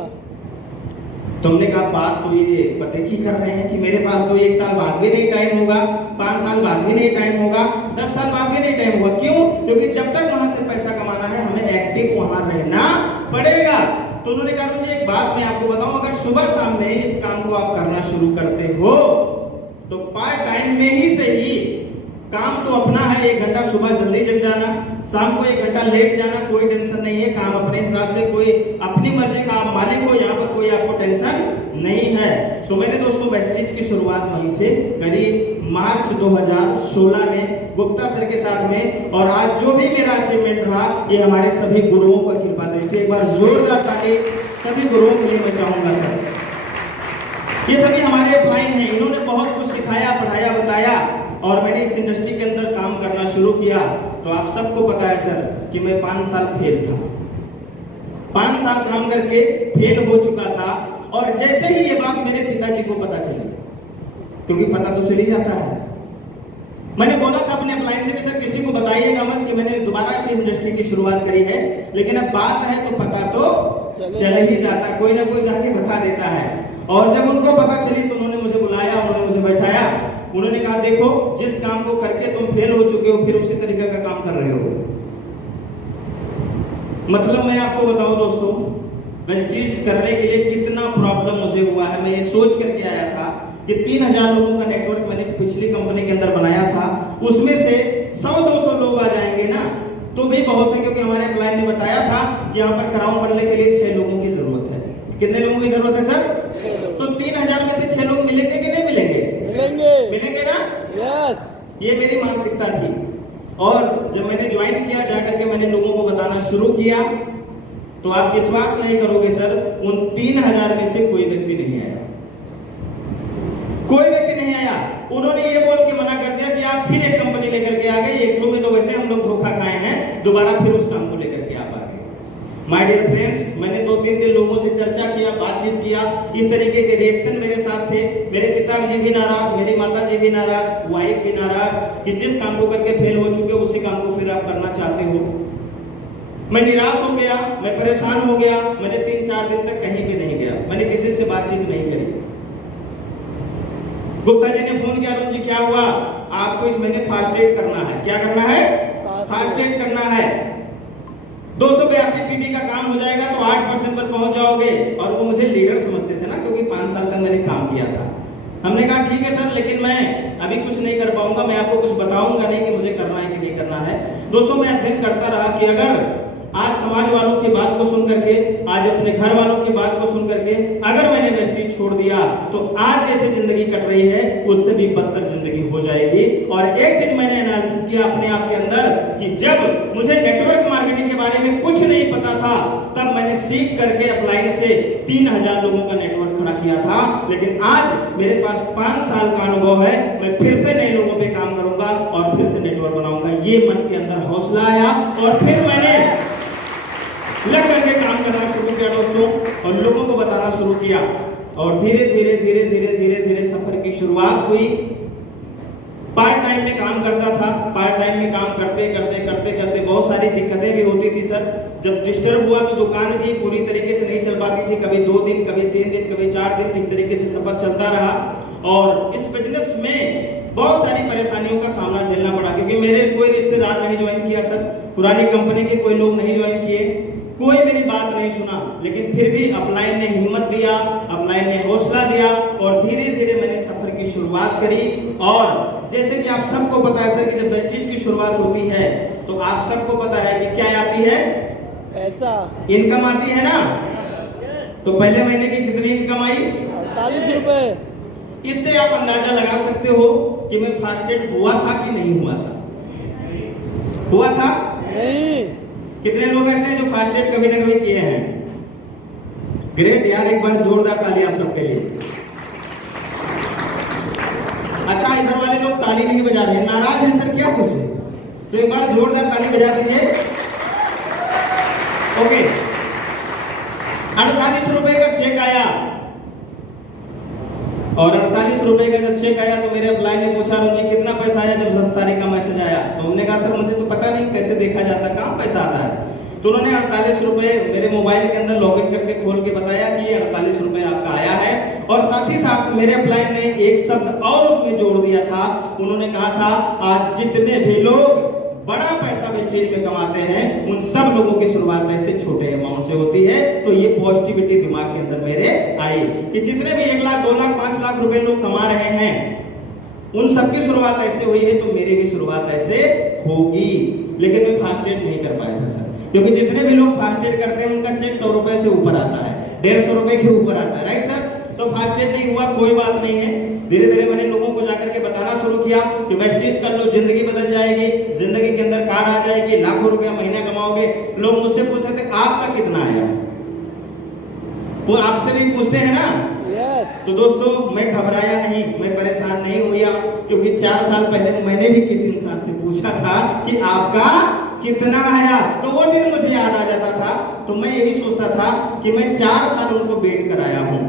तो हमने कहा बात तो ये पते की कर रहे हैं कि मेरे पास तो 1 साल बाद भी नहीं टाइम होगा, 5 साल बाद भी नहीं टाइम होगा, 10 साल बाद भी नहीं टाइम होगा। क्यों? क्योंकि जब तक वहां से पैसा कमाना है हमें एक्टिव वहां रहना पड़ेगा। तो उन्होंने कहा मुझे एक बात मैं आपको बताऊं, अगर सुबह शाम में इस काम को आप करना शुरू करते हो तो पार्ट टाइम में ही सही, काम तो अपना है, 1 घंटा सुबह जल्दी जग जाना, शाम को 1 घंटा लेट जाना, कोई टेंशन नहीं है, काम अपने हिसाब से, कोई अपनी मर्जी का आप मालिक हो, यहाँ पर कोई आपको टेंशन नहीं है। सो मैंने दोस्तों वेस्टीज की शुरुआत वहीं से करी मार्च 2016 में गुप्ता सर के साथ में, और आज जो भी मेरा अचीवमेंट रहा ये हमारे सभी गुरुओं का कृपा दृष्टि। एक बार जोरदार ताली सभी गुरुओं के लिए मैं चाहूंगा सर। ये सभी हमारे अपलाइन हैं, इन्होंने बहुत कुछ सिखाया, पढ़ाया, बताया, और मैंने इस इंडस्ट्री के अंदर काम करना शुरू किया। तो आप सबको पता है सर कि मैं 5 साल फेल था, 5 साल काम करके फेल हो चुका था। और जैसे ही ये बात मेरे पिताजी को पता चली, क्योंकि पता तो चली जाता है, मैंने बोला था अपने अपलाइन से कि सर किसी को बताइएगा मत कि मैंने दोबारा से इंडस्ट्री की शुरुआत करी है, लेकिन अब बात है तो पता तो चल ही जाता, कोई ना कोई जाके बता देता है। और जब उनको पता चली तो उन्होंने मुझे बुलाया, उन्होंने मुझे बैठाया, उन्होंने कहा देखो जिस काम को करके तुम फेल हो चुके हो फिर उसी तरीके का काम कर रहे हो। मतलब मैं आपको बताऊं दोस्तों, वेस्टीज करने के लिए कितना प्रॉब्लम मुझे हुआ है। मैं ये सोच करके आया था कि 3000 लोगों का नेटवर्क मैंने पिछली कंपनी के अंदर बनाया था, उसमें से 100-200 लोग आ जाएंगे ना तो भी बहुत है, क्योंकि हमारे क्लाइंट ने बताया था कि यहाँ पर क्राउन बनने के लिए 6 लोगों की जरूरत है। कितने लोगों की जरूरत है सर? तो 3000 में से 6 लोग मिलेंगे कि नहीं मिलेंगे? मिलेंगे ना? यस। ये मेरी मानसिकता थी। और जब मैंने ज्वाइन किया, जाकर के मैंने लोगों को बताना शुरू किया, तो आप विश्वास नहीं करोगे सर, उन 3000 में से कोई व्यक्ति नहीं आया, कोई व्यक्ति नहीं आया। उन्होंने ये बोल के मना कर दिया कि आप फिर एक कंपनी लेकर के आ गए, एक ठो में तो वैसे हम लोग धोखा खाए हैं, दोबारा फिर उस काम को लेकर के आप आ गए। माय डियर फ्रेंड्स, मैंने 2-3 दिन लोगों से चर्चा किया, बातचीत किया, इस तरीके के रिएक्शन मेरे साथ थे। मेरे पिताजी भी नाराज, मेरी माताजी भी नाराज, वाइफ भी नाराज कि जिस काम को करके फेल हो चुके उसी काम को फिर आप करना चाहते हो। मैं निराश हो गया, मैं परेशान हो गया। मैंने 3-4 दिन तक कहीं भी नहीं गया, मैंने किसी से बातचीत नहीं करी। गुप्ता जी ने फोन किया, अरुण जी क्या हुआ, आपको इस महीने फास्टेड करना है। क्या करना है? फास्टेड करना है। 282 पीपी का काम हो जाएगा तो 8% पर पहुंच जाओगे। और वो मुझे लीडर समझते थे ना, क्योंकि 5 साल तक मैंने काम किया था। हमने कहा ठीक है सर, लेकिन मैं अभी कुछ नहीं कर पाऊंगा, मैं आपको कुछ बताऊंगा नहीं कि मुझे करना है कि नहीं करना है। दोस्तों मैं अध्ययन करता रहा कि अगर आज समाज वालों की बात को सुन करके, आज अपने घर वालों की बात को सुन करके अगर मैंने वेस्टीज छोड़ दिया तो आज जैसे जिंदगी कट रही है उससे भी बदतर जिंदगी हो जाएगी। और एक चीज मैंने एनालिसिस किया अपने आप के अंदर कि जब मुझे नेटवर्क मार्केटिंग के बारे में कुछ नहीं पता था, तब मैंने सीख करके अपलाइन से 3000 लोगों का नेटवर्क खड़ा किया था। लेकिन आज मेरे पास 5 साल का अनुभव है, मैं फिर से नए लोगों पे काम करूंगा और फिर से नेटवर्क बनाऊंगा। ये मन के अंदर हौसला आया और फिर मैंने लग करके काम करना शुरू किया दोस्तों, और लोगों को बताना शुरू किया। और धीरे धीरे धीरे धीरे धीरे धीरे सफर की शुरुआत हुई। पार्ट टाइम में काम करता था, पार्ट टाइम में काम करते करते करते करते बहुत सारी दिक्कतें भी होती थी सर। जब डिस्टर्ब हुआ तो दुकान भी पूरी तरीके से नहीं चल पाती थी, कभी 2 दिन, कभी 3 दिन, कभी 4 दिन, इस तरीके से सफर चलता रहा। और इस बिजनेस में बहुत सारी परेशानियों का सामना झेलना पड़ा, क्योंकि मेरे कोई रिश्तेदार नहीं ज्वाइन किया सर, पुरानी कंपनी के कोई लोग नहीं ज्वाइन किए, कोई मेरी बात नहीं सुना। लेकिन फिर भी अपलाइन ने हिम्मत दिया, अपलाइन ने हौसला दिया और धीरे धीरे मैंने सफर की शुरुआत करी। और जैसे कि आप सबको पता है सर कि जब वेस्टीज की शुरुआत होती है तो आप सबको पता है कि क्या आती है? पैसा, इनकम आती है ना। तो पहले महीने की कितनी इनकम आई? 48 रुपए। इससे आप अंदाजा लगा सकते हो कि मैं फास्टेड हुआ था कि नहीं हुआ था। हुआ था? नहीं। कितने लोग ऐसे हैं जो फास्ट एड कभी ना कभी किए हैं? ग्रेट यार, एक बार जोरदार ताली आप सबके लिए। अच्छा, इधर वाले लोग ताली नहीं बजा रहे, नाराज है सर क्या कुछ? तो एक बार जोरदार ताली बजा दीजिए। ओके, 48 रुपए का चेक आया, और 48 रुपए का जब चेक आया तो मेरे अपलाइन ने पूछा जी कितना पैसा आया जब 10 तारीख का मैसेज आया? तो हमने कहा सर मुझे तो पता नहीं कैसे देखा जाता, कहाँ पैसा आता है? तो उन्होंने 48 रुपए मेरे मोबाइल के अंदर लॉगिन करके खोल के बताया कि ये 48 रुपए आपका आया है। और साथ ही साथ मेरे अपलाइन ने एक शब्द और उसमें जोड़ दिया था, उन्होंने कहा था आज जितने भी लोग बड़ा पैसा वेस्टेज में कमाते हैं उन सब लोगों की शुरुआत ऐसे छोटे अमाउंट से होती है। तो ये पॉजिटिविटी दिमाग के अंदर मेरे आई कि जितने भी 1 लाख 2 लाख 5 लाख रुपए लोग कमा रहे हैं उन सबकी शुरुआत ऐसे हुई है, तो मेरी भी शुरुआत ऐसे होगी। लेकिन मैं फास्ट एड नहीं कर पाया था सर, क्योंकि जितने भी लोग फास्ट एड करते हैं उनका चेक 100 रुपए से ऊपर आता है, 150 रुपए के ऊपर आता है, राइट सर? तो फास्ट एड नहीं हुआ, कोई बात नहीं है। धीरे धीरे मैंने लोगों को जाकर के बताना शुरू किया कि वेस्टेज कर लो, जिंदगी बदल जाएगी, जिंदगी के अंदर कार आ जाएगी, लाखों रुपया महीना कमाओगे। लोग मुझसे पूछते थे आपका कितना आया, वो आपसे भी पूछते हैं ना। यस। तो दोस्तों मैं घबराया नहीं, मैं परेशान नहीं हुआ, क्योंकि 4 साल पहले मैंने भी किसी इंसान से पूछा था कि आपका कितना आया, तो वो दिन मुझे याद आ जाता था। तो मैं यही सोचता था कि मैं 4 साल उनको वेट कराया हूँ,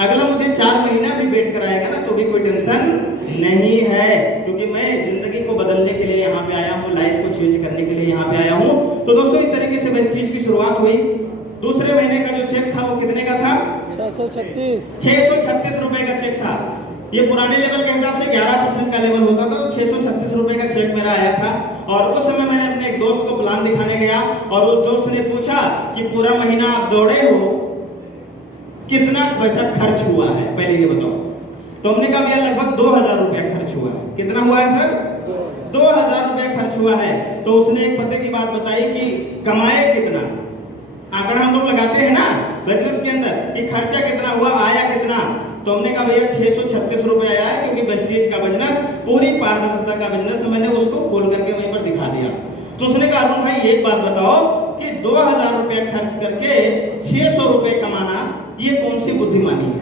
अगला मुझे 4 महीना भी वेट कराएगा ना तो भी कोई टेंशन नहीं है, क्योंकि मैं जिंदगी को बदलने के लिए यहाँ पे आया हूँ, लाइफ को चेंज करने के लिए यहाँ पे आया हूँ। तो दोस्तों इस तरीके से वेस्टेज की शुरुआत हुई। दूसरे महीने का जो चेक था वो कितने का था? 636 रुपए का चेक था। ये पुराने लेवल के हिसाब से 11% का लेवल होता था, तो 636 रुपए का चेक मेरा आया था। और उस समय मैंने अपने एक दोस्त को प्लान दिखाने गया और उस दोस्त ने पूछा कि पूरा महीना आप दौड़े हो, कितना पैसा खर्च हुआ है पहले ये बताओ। तो हमने कहा भैया लगभग 2000 रुपया खर्च हुआ है। कितना हुआ है सर? 2000 रुपया खर्च हुआ है। तो उसने एक पते की बात बताई कि कमाए कितना, आंकड़ा हम लोग लगाते हैं ना बिजनेस के अंदर कि खर्चा कितना हुआ, आया कितना। तो हमने कहा भैया 636 रुपए आया है, क्योंकि वेस्टेज का बिजनेस पूरी पारदर्शिता का बिजनेस, मैंने उसको खोल करके वहीं पर दिखा दिया। तो उसने कहा अरुण भाई एक बात बताओ कि 2000 रुपया खर्च करके 600 रुपए कमाना ये कौन सी बुद्धिमानी है?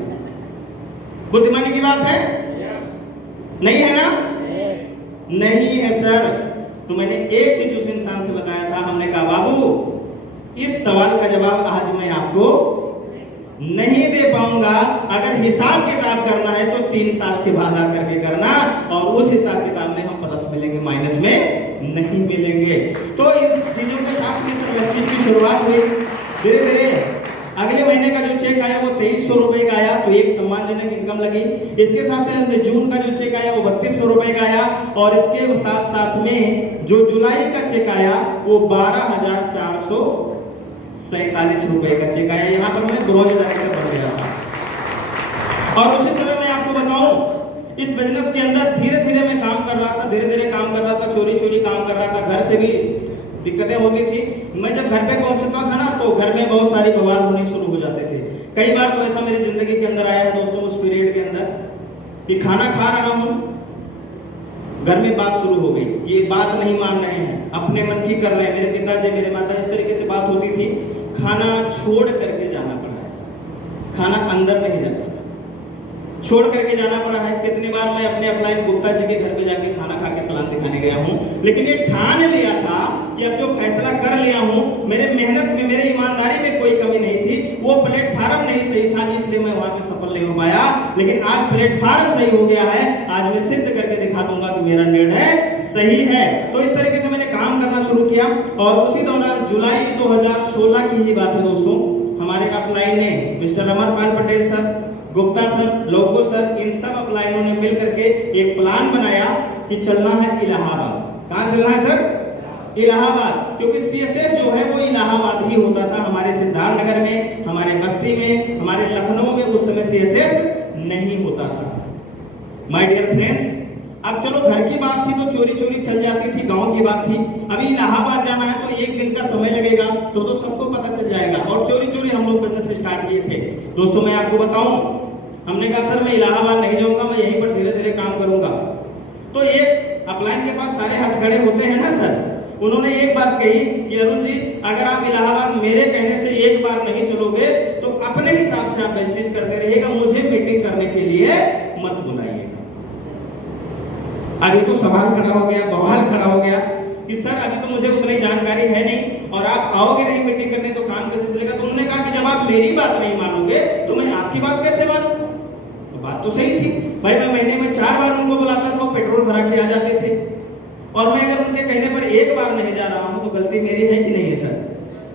बुद्धिमानी की बात है? नहीं है ना? नहीं है सर। तो मैंने एक चीज उस इंसान से बताया था, हमने कहा बाबू इस सवाल का जवाब आज मैं आपको नहीं दे पाऊंगा, अगर हिसाब किताब करना है तो 3 साल के बाद आकर के करना, और उस हिसाब किताब में हम प्लस मिलेंगे माइनस में नहीं मिलेंगे। तो इस चीजों के साथ में वेस्टेज की शुरुआत हुई। धीरे धीरे अगले महीने का जो चेक आया वो 2300 रुपए का आया, तो एक सम्मानजनक इनकम लगी। इसके साथ जून का जो चेक आया वो 3200 रुपए का आया, और इसके साथ साथ में जो जुलाई का चेक आया वो 12,447 रुपए का चेक आया। यहाँ पर मैं ब्रोंज डायरेक्टर बन गया था। और उसी समय मैं आपको बताऊं इस बिजनेस के अंदर धीरे धीरे मैं काम कर रहा था, धीरे धीरे काम कर रहा था, चोरी चोरी काम कर रहा था, घर से भी दिक्कतें होती थी। मैं जब घर पे पहुंचता था ना तो घर में बहुत सारी बवाल होनी शुरू हो जाते थे। कई बार तो ऐसा मेरी जिंदगी के अंदर आया है दोस्तों उस पीरियड के अंदर कि खाना खा रहा हूं, घर में बात शुरू हो गई, ये बात नहीं मान रहे हैं, अपने मन की कर रहे हैं, मेरे पिताजी मेरे माता, इस तरीके से बात होती थी। खाना छोड़ करके जाना पड़ा है, खाना अंदर नहीं जाता था, छोड़ करके जाना पड़ा है। कितनी बार मैं अपने अपलाइन गुप्ता जी के घर पे जाके खाना खा के प्लान दिखाने गया हूँ, लेकिन ये ठान लिया था कि अब जो फैसला कर लिया हूँ, मेरे मेहनत में मेरे ईमानदारी में कोई कमी नहीं थी, वो प्लेटफार्म नहीं सही था, इसलिए मैं वहां पे सफल नहीं हो पाया। लेकिन आज प्लेटफार्म सही हो गया है, आज मैं सिद्ध करके दिखा दूंगा कि मेरा निर्णय सही है। तो इस तरीके से मैंने काम करना शुरू किया। और उसी दौरान जुलाई 2016 की ही बात है दोस्तों, हमारे अपलाइन ने mister Amarpal Patel sir, Gupta sir, लोगो सर, इन सब अपलाइनों ने मिलकर के एक प्लान बनाया कि चलना है इलाहाबाद। कहाँ चलना है सर? इलाहाबाद, क्योंकि सीएसएफ जो है वो इलाहाबाद ही होता था। हमारे सिद्धार्थनगर में, हमारे बस्ती में, हमारे लखनऊ में उस समय सीएसएफ नहीं होता था। माय डियर फ्रेंड्स, अब चलो घर की बात थी तो चोरी चोरी चल जाती थी, गांव की बात थी। अभी इलाहाबाद जाना है तो 1 दिन का समय लगेगा, तो सबको पता चल जाएगा। और चोरी चोरी हम लोग बिजनेस स्टार्ट किए थे। दोस्तों मैं आपको बताऊं, हमने कहा सर मैं इलाहाबाद नहीं जाऊंगा, मैं यहीं पर धीरे धीरे काम करूंगा। तो एक अपलाइन के पास सारे हाथ खड़े होते हैं ना सर, उन्होंने एक बात कही कि अरुण जी, अगर आप इलाहाबाद मेरे कहने से एक बार नहीं चलोगे तो अपने हिसाब से आप वेस्टेज करते रहिएगा, मुझे मीटिंग करने के लिए मत बुलाइएगा। अभी तो सवाल खड़ा हो गया, बवाल खड़ा हो गया कि सर अभी तो मुझे उतनी जानकारी है नहीं और आप आओगे नहीं मीटिंग करने तो काम कैसे चलेगा। तो उन्होंने कहा कि जब आप मेरी बात नहीं मानोगे तो मैं आपकी बात कैसे मानूं। तो बात तो सही थी भाई, मैं महीने में 4 बार उनको बुलाता था, पेट्रोल भरा के आ जाते थे, और मैं अगर उनके कहने पर एक बार नहीं जा रहा हूं तो गलती मेरी है कि नहीं है सर।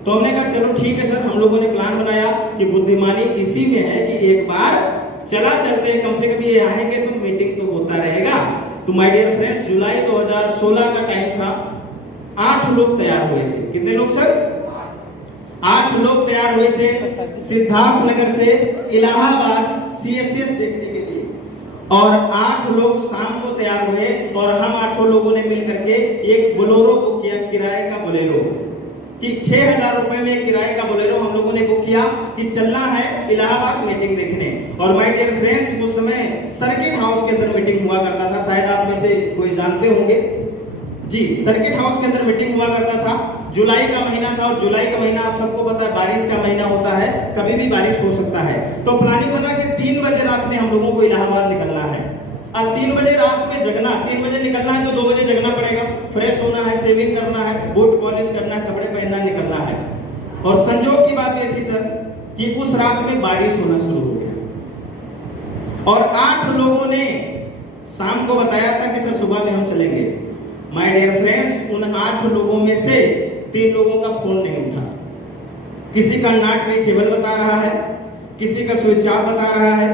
तो हमने कहा चलो ठीक है सर, हम लोगों ने प्लान बनाया कि बुद्धिमानी इसी में है कि एक बार चला चलते हैं, कम से कम ये आएंगे तो मीटिंग तो होता रहेगा। तो माय डियर फ्रेंड्स, जुलाई 2016 का टाइम था, 8 लोग तैयार हुए थे। कितने लोग सर? 8 लोग तैयार हुए थे सिद्धार्थनगर से इलाहाबाद सीएसएस देखने के लिए, और 8 लोग शाम को तैयार हुए और हम 8 लोगों ने मिलकर के एक बोलेरो बुक किया, किराए का बोलेरो, कि 6000 रुपए में किराए का बोलेरो हम लोगों ने बुक किया कि चलना है इलाहाबाद मीटिंग देखने। और माय डियर फ्रेंड्स, उस समय सर्किट हाउस के अंदर मीटिंग हुआ करता था, शायद आप में से कोई जानते होंगे जी। सर्किट हाउस के अंदर मीटिंग हुआ करता था, जुलाई का महीना था, और जुलाई का महीना आप सबको पता है बारिश का महीना होता है, कभी भी बारिश हो सकता है। तो प्लानिंग बना कि 3 बजे रात में हम लोगों को इलाहाबाद निकलना है। अब 3 बजे रात में जगना, 3 बजे निकलना है तो 2 बजे जगना पड़ेगा, फ्रेश होना है, शेविंग करना है, बूट पॉलिश करना है, कपड़े पहनना, निकलना है। और संजोग की बात यह थी सर कि उस रात में बारिश होना शुरू हो गया, और 8 लोगों ने शाम को बताया था कि सर सुबह में हम चलेंगे। माय डियर फ्रेंड्स, उन 8 लोगों में से 3 लोगों का फोन नहीं उठा, किसी का नॉट रीचेबल बता रहा है, किसी का स्विच ऑफ बता रहा है,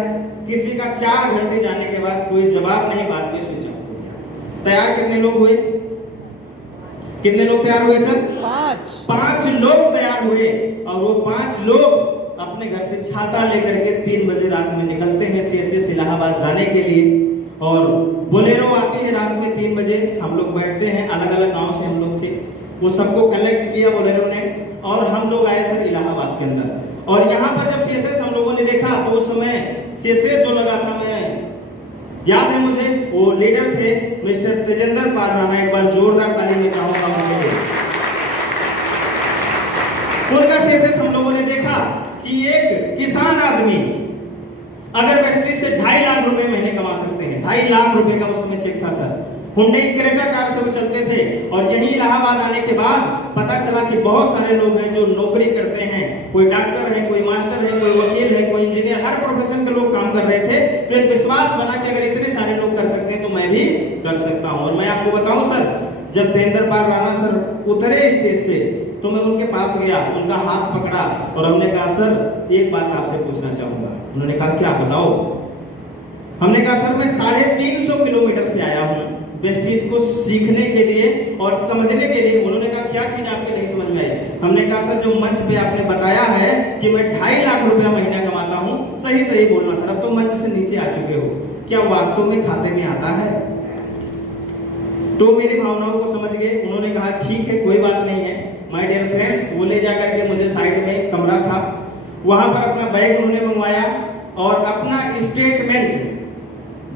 किसी का 4 घंटे जाने के बाद कोई जवाब नहीं, बाद में स्विच ऑफ हो गया। तैयार कितने लोग हुए? कितने लोग तैयार हुए सर? 5 लोग तैयार हुए, और वो 5 लोग अपने घर से छाता लेकर के 3 बजे रात में निकलते हैं सीएसएस इलाहाबाद जाने के लिए। और बोलेरो आती है रात में 3 बजे, हम लोग बैठते हैं, अलग अलग गांव से हम लोग थे, वो सबको कलेक्ट किया बोलेरो ने, और हम लोग आए सर इलाहाबाद के अंदर। और यहाँ पर जब सीएसएस हम लोगों ने देखा तो उस समय सीएसएस जो लगा था, मैं याद है मुझे, वो लीडर थे मिस्टर तेजेंद्र पाल राणा, एक बार जोरदार ताली में चाहूंगा उनका सीएसएस हम लोगों ने देखा कि एक किसान आदमी अगर वेस्टेज से 2.5 लाख रुपए महीने कमा सकते हैं, 2.5 लाख रुपए का उस समय चेक था सर, हुंडई क्रेटा कार से वो चलते थे। और यही इलाहाबाद आने के बाद पता चला कि बहुत सारे लोग हैं जो नौकरी करते हैं, कोई डॉक्टर है, कोई मास्टर है, कोई वकील है, कोई इंजीनियर, हर प्रोफेशन के लोग काम कर रहे थे। तो एक विश्वास बना कि अगर इतने सारे लोग कर सकते हैं तो मैं भी कर सकता हूं। और मैं आपको बताऊं सर, जब तेजेंद्र पाल राणा सर उतरे स्टेज से तो मैं उनके पास गया, उनका हाथ पकड़ा और हमने कहा सर एक बात आपसे पूछना चाहूंगा। उन्होंने कहा क्या, बताओ। हमने कहा सर मैं 350 किलोमीटर से आया हूं वेस्टेज को सीखने के लिए और समझने के लिए। उन्होंने कहा क्या चीज आपकी नहीं समझ में आई? हमने कहा सर जो मंच पे आपने बताया है कि मैं 2.5 लाख रुपया महीना कमाता हूं, सही सही बोलना सर, अब तो मंच से नीचे आ चुके हो, क्या वास्तव में खाते में आता है? तो मेरी भावनाओं को समझ गए। उन्होंने कहा ठीक है, कोई बात नहीं है। माय डियर फ्रेंड्स, वो ले जाकर के मुझे साइड में एक कमरा था, वहां पर अपना बैग उन्होंने मंगवाया और अपना स्टेटमेंट,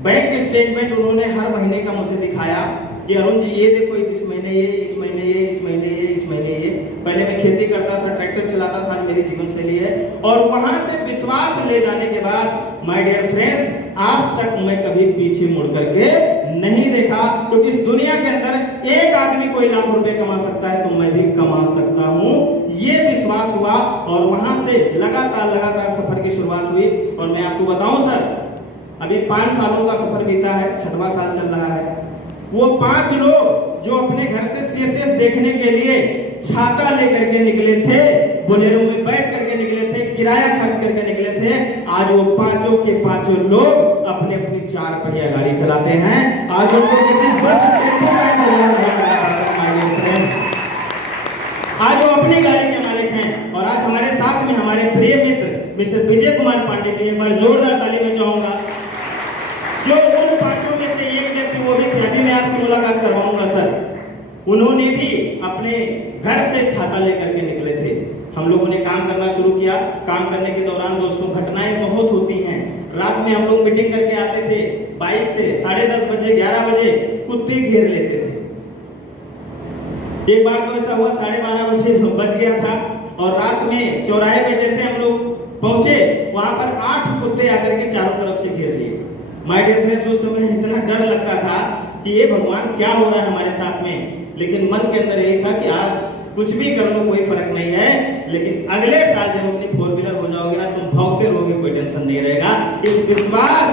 बैंक स्टेटमेंट उन्होंने हर महीने का मुझे दिखाया कि अरुण जी ये देखो, इस महीने ये, इस महीने ये, इस महीने ये, इस महीने ये। पहले मैं खेती करता था, ट्रैक्टर चलाता था, आज मेरी जीवन शैली है। और वहां से विश्वास ले जाने के बाद माय डियर फ्रेंड्स, आज तक मैं कभी पीछे मुड़ करके नहीं देखा, क्योंकि इस दुनिया के अंदर एक आदमी कोई लाख रुपए कमा सकता है तो मैं भी कमा सकता हूं, ये विश्वास हुआ। और वहां से लगातार सफर की शुरुआत हुई। और मैं आपको बताऊं सर, अभी 5 सालों का सफर बीता है, 6वां साल चल रहा है। वो 5 लोग जो अपने घर से सीएसएस देखने के लिए छाता लेकर के निकले थे, बोलेरो में बैठ करके निकले थे, किराया खर्च करके निकले थे, आज वो 5 के 5 लोग अपनी अपनी 4 पहिया गाड़ी चलाते हैं। आज उनको किसी बस टेम्पो का इंतजार नहीं करना पड़ता। आज वो अपनी गाड़ी के मालिक हैं। और आज हमारे साथ में हमारे प्रिय मित्र मिस्टर विजय कुमार पांडे जी, एक बार जोरदार ताली में चाहूंगा, जो उन 5 में से एक व्यक्ति वो भी थे, अभी मैं आपकी मुलाकात करवाऊंगा सर। उन्होंने भी अपने घर से छाता लेकर के निकले थे। हम लोगों ने काम करना शुरू किया। काम करने के दौरान दोस्तों घटनाएं बहुत होती हैं। रात में हम लोग मीटिंग करके आते थे बाइक से, 10:30 बजे 11 बजे कुत्ते घेर लेते थे। एक हुआ 12:30 बज गया था और रात में चौराहे पे जैसे हम लोग पहुंचे वहां पर 8 कुत्ते आकर के चारों तरफ से घेर लिए। माय डियर फ्रेंड्स, उस समय इतना डर लगता था कि ये भगवान क्या हो रहा है हमारे साथ में, लेकिन मन के अंदर यही था कि आज कुछ भी कर लो कोई फर्क नहीं है, लेकिन अगले साल जब अपनी 4 व्हीलर हो जाओगे ना तुम भागते रहोगे, कोई टेंशन नहीं रहेगा। इस विश्वास,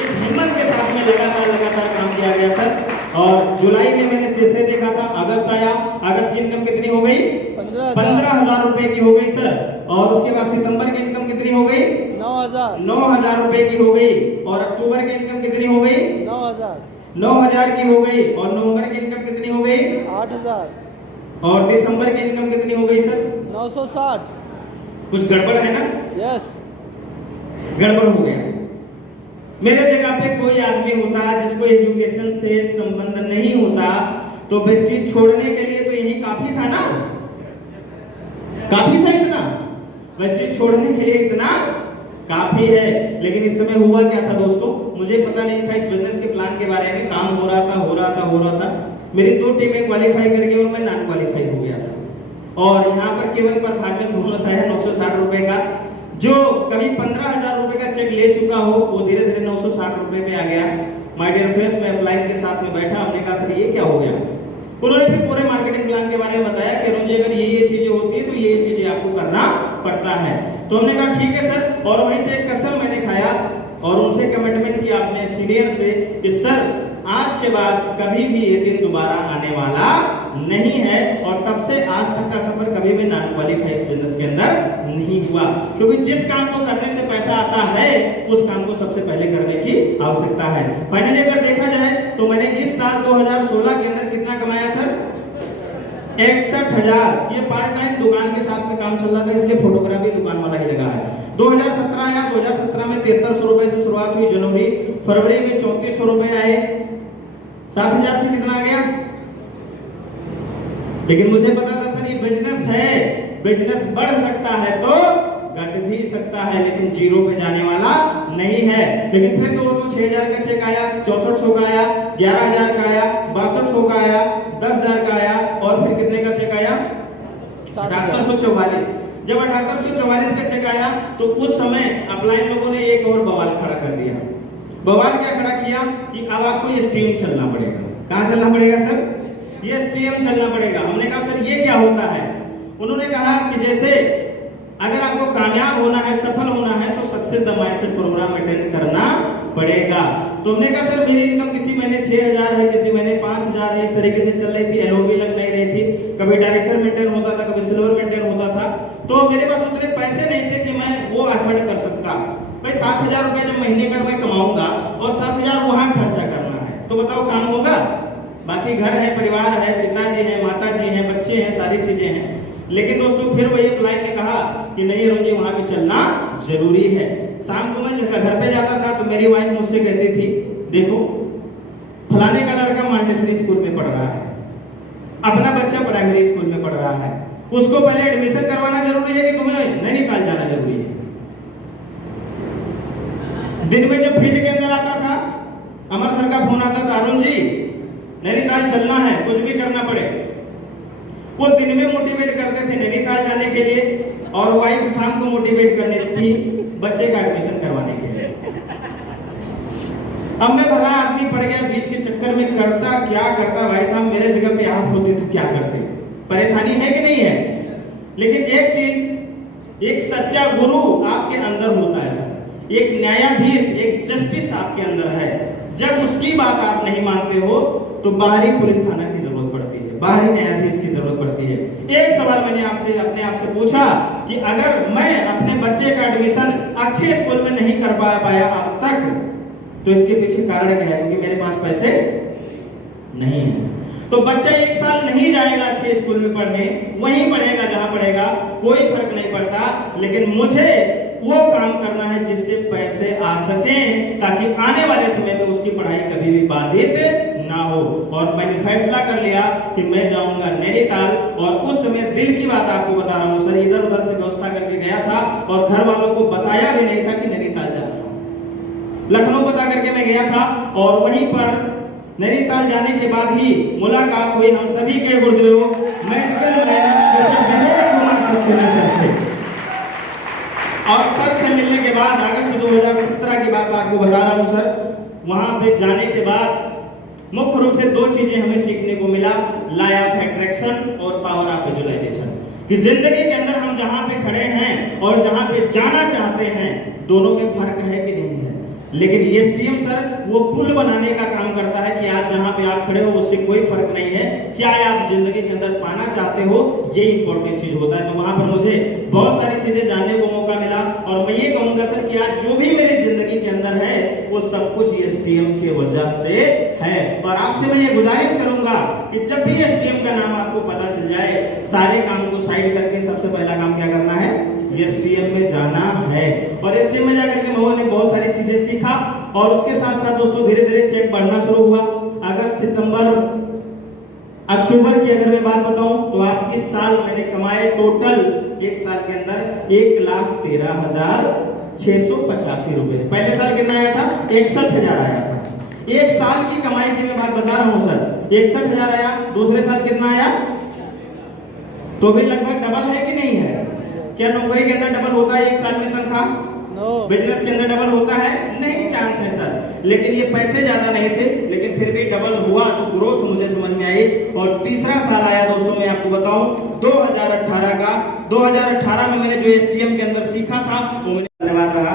इस हिम्मत के साथ में लगातार काम किया गया सर। और जुलाई में मैंने शेषे देखा था, अगस्त आया, अगस्त की इनकम कितनी हो गई? 15,000 रुपए की हो गई सर। और उसके बाद सितंबर की इनकम कितनी हो गई? 9,000 रुपए की हो गई। और अक्टूबर की इनकम कितनी हो गई? 9,000 की हो गई। और नवंबर की इनकम कितनी हो गई? 8,000। और दिसंबर की इनकम कितनी हो गई सर? 960। कुछ गड़बड़ है ना? यस, गड़बड़ हो गया। मेरे जगह पे कोई आदमी होता जिसको एजुकेशन से संबंध नहीं होता तो वेस्टेज छोड़ने के लिए तो यही काफी था ना, काफी था इतना, वेस्टेज छोड़ने के लिए इतना काफी है। लेकिन इस समय हुआ क्या था दोस्तों, मुझे पता नहीं था इस बिजनेस के प्लान के बारे में, काम हो रहा था। मेरी 2 टीमें क्वालिफाई कर गई और मैं नॉन क्वालिफाई हो गया था। और यहाँ पर केवल परफॉर्मेंस बोनस आया 960 रुपए का। जो कभी 15,000 रुपए का चेक ले चुका हो वो धीरे धीरे 960 रुपए पे आ गया। माय डियर फ्रेंड्स, मैं अपलाइन के साथ में बैठा, हमने कहा सर ये क्या हो गया। उन्होंने फिर पूरे मार्केटिंग प्लान के बारे में बताया कि अरुण जी अगर ये चीजें होती है तो ये चीजें आपको करना पड़ता है। तो हमने कहा ठीक है सर। और वहीं से एक कसम मैंने खाया और उनसे कमिटमेंट किया अपने सीनियर से कि सर आज के बाद कभी भी ये दिन दोबारा आने वाला नहीं है। और तब से आज तक का सफर कभी भी नॉन क्वालिफाई इस बिजनेस के अंदर नहीं हुआ, क्योंकि जिस काम को करने से पैसा आता है उस काम को सबसे पहले करने की आवश्यकता है। फाइनली अगर देखा जाए तो मैंने इस साल 2016 के अंदर कितना कमाया सर? 61,000। ये पार्ट टाइम दुकान के साथ में काम चल रहा था, इसलिए फोटोग्राफी दुकान वाला ही लगा है। 2017 आया, 2017 में 7300 रुपए से शुरुआत हुई जनवरी, फरवरी में 3400 रुपए आए, 7,000 से कितना आ गया? लेकिन मुझे पता था सर ये बिजनेस है, बिजनेस बढ़ सकता है तो घट भी सकता है, लेकिन जीरो पे जाने वाला नहीं है। लेकिन फिर तो 6,000 का चेक आया, 6400 का आया, 11,000 का आया, 6200 का आया, 10,000 का आया और फिर कितने का चेक आया? 7844। जब 7844 का चेक आया तो उस समय अपलाइन लोगों ने एक और बवाल खड़ा कर दिया। बवाल क्या खड़ा किया कि अब आपको ये स्ट्रीम चलना पड़ेगा। कहां चलना पड़ेगा सर? ये स्ट्रीम चलना पड़ेगा। हमने कहा सर ये क्या होता है? उन्होंने कहा कि जैसे अगर आपको कामयाब होना है, सफल होना है तो success the mindset program attend करना पड़ेगा। तो हमने कहा सर मेरी इनकम किसी महीने 6,000 है, किसी महीने 5,000 है, इस तरीके से चल रही थी, एलओबी लग नहीं रही थी, कभी डायरेक्टर मेंटेन होता था, कभी सिल्वर मेंटेन होता था। तो मेरे पास उतने पैसे नहीं थे कि मैं वो एफर्ट कर सकता। भाई 7,000 रुपए जब महीने का मैं कमाऊंगा और 7,000 वहां खर्चा करना है तो बताओ काम होगा? बाकी घर है, परिवार है, पिताजी है, माताजी हैं, बच्चे हैं, सारी चीजें हैं। लेकिन दोस्तों फिर वही क्लाइंट ने कहा कि नहीं अरुण जी वहां पे चलना जरूरी है। शाम को मैं घर पे जाता था तो मेरी वाइफ मुझसे कहती थी देखो फलाने का लड़का मॉन्टेसरी स्कूल में पढ़ रहा है, अपना बच्चा प्राइमरी स्कूल में पढ़ रहा है, उसको पहले एडमिशन करवाना जरूरी है कि तुम्हें नैनीताल जाना जरूरी है। दिन में जब फील्ड के अंदर आता था अमर सर का फोन आता था, अरुण जी नैनीताल चलना है, कुछ भी करना पड़े। वो दिन में मोटिवेट करते थे नैनीताल जाने के लिए और वाइफ शाम को मोटिवेट करने थी बच्चे का एडमिशन करवाने के लिए। अब मैं भला आदमी पड़ गया बीच के चक्कर में, करता क्या करता। भाई साहब मेरे जगह पे आप होते तो क्या करते? परेशानी है कि नहीं है? लेकिन एक चीज, एक सच्चा गुरु आपके अंदर होता है सर, एक न्यायाधीश, एक जस्टिस आपके अंदर है। जब उसकी बात आप नहीं मानते हो तो बाहरी पुलिस थाना की जरूरत पड़ती है, बाहरी न्यायाधीश की जरूरत पड़ती है। एक सवाल मैंने आपसे अपने आप से पूछा कि अगर मैं अपने बच्चे का एडमिशन अच्छे स्कूल में नहीं कर पाया अब तक तो इसके पीछे कारण क्या है? क्योंकि मेरे पास पैसे नहीं है। तो बच्चा 1 साल नहीं जाएगा अच्छे स्कूल में पढ़ने, वहीं पढ़ेगा जहां पढ़ेगा, कोई फर्क नहीं पड़ता। लेकिन मुझे वो काम करना है जिससे पैसे आ सके ताकि आने वाले समय में उसकी पढ़ाई कभी भी बाधित ना हो। और मैंने फैसला कर लिया कि मैं जाऊंगा नैनीताल। और उस समय दिल की बात आपको बता रहा हूं सर, इधर उधर से व्यवस्था करके गया था और घर वालों को बताया भी नहीं था कि नैनीताल जा रहा हूं। लखनऊ बता करके मैं गया था और वहीं पर नैनीताल जाने के बाद ही मुलाकात हुई हम सभी के गुरुदेव magical man doctor Vivek Kumar Saxena sir से। और सर से मिलने के बाद अगस्त 2017 की बात आपको बता रहा हूं सर, वहां पे जाने के बाद मुख्य रूप से दो चीजें हमें सीखने को मिला, लॉ ऑफ अट्रैक्शन और पावर ऑफ विजुअलाइजेशन। कि जिंदगी के अंदर हम जहां पे खड़े हैं और जहां पे जाना चाहते हैं, दोनों में फर्क है कि नहीं है। लेकिन एसटीएम सर वो पुल बनाने का काम करता है कि आज जहां पे आप खड़े हो उससे कोई फर्क नहीं है, क्या आप जिंदगी के अंदर पाना चाहते हो, ये इंपॉर्टेंट चीज होता है। तो वहां पर मुझे बहुत सारी चीजें जानने को मौका मिला और मैं ये कहूंगा सर कि आज जो भी मेरी जिंदगी के अंदर है वो सब कुछ एसटीएम के वजह से है। और आपसे मैं ये गुजारिश करूंगा कि जब भी एसटीएम का नाम आपको पता चल जाए, सारे काम को साइड करके सबसे पहला काम क्या करना है, एसटीएम में जाना है। और एसटीएम में जाकर के मैंने बहुत सारी चीजें सीखा और उसके साथ साथ दोस्तों धीरे धीरे चेक बढ़ना शुरू हुआ। अगस्त, सितंबर, अक्टूबर की अगर मैं बात बताऊं तो आप इस साल मैंने कमाए टोटल एक साल के अंदर 1,13,685 रुपए। पहले साल कितना आया था, 61,000 आया था। एक साल की कमाई की मैं बात बता रहा हूं सर, 61,000 आया। दूसरे साल कितना आया, तो भी लगभग डबल है कि नहीं है। क्या नौकरी के अंदर डबल होता है एक साल में तनख्वाह? बिजनेस के अंदर डबल होता है? नहीं, चांस है सर। लेकिन ये पैसे ज्यादा नहीं थे, लेकिन फिर भी डबल हुआ तो ग्रोथ मुझे समझ में आई। और तीसरा साल आया दोस्तों, मैं आपको बताऊं 2018 का। 2018 में मैंने जो एसटीएम के अंदर सीखा था वो मुझे धन्यवाद रहा।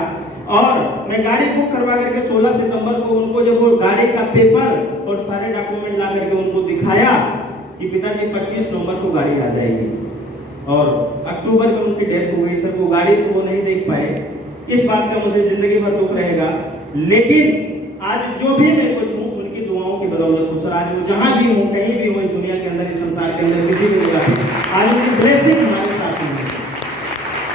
और मैं गाड़ी बुक करवा करके 16 सितंबर को उनको जब वो गाड़ी का पेपर और सारे डॉक्यूमेंट ला करके उनको दिखाया कि पिताजी 25 नवंबर को गाड़ी आ जाएगी, और अक्टूबर में उनकी डेथ हो गई सर। वो गाड़ी तो वो नहीं देख पाए, इस बात का मुझे जिंदगी भर दुख रहेगा। लेकिन आज जो भी मैं कुछ हूँ उनकी दुआओं की बदौलत हूँ सर। आज वो जहां भी हूँ, कहीं भी हूँ, इस दुनिया के अंदर, इस संसार के अंदर, किसी भी जगह पे, आज उनकी ब्लेसिंग हमारे साथ है।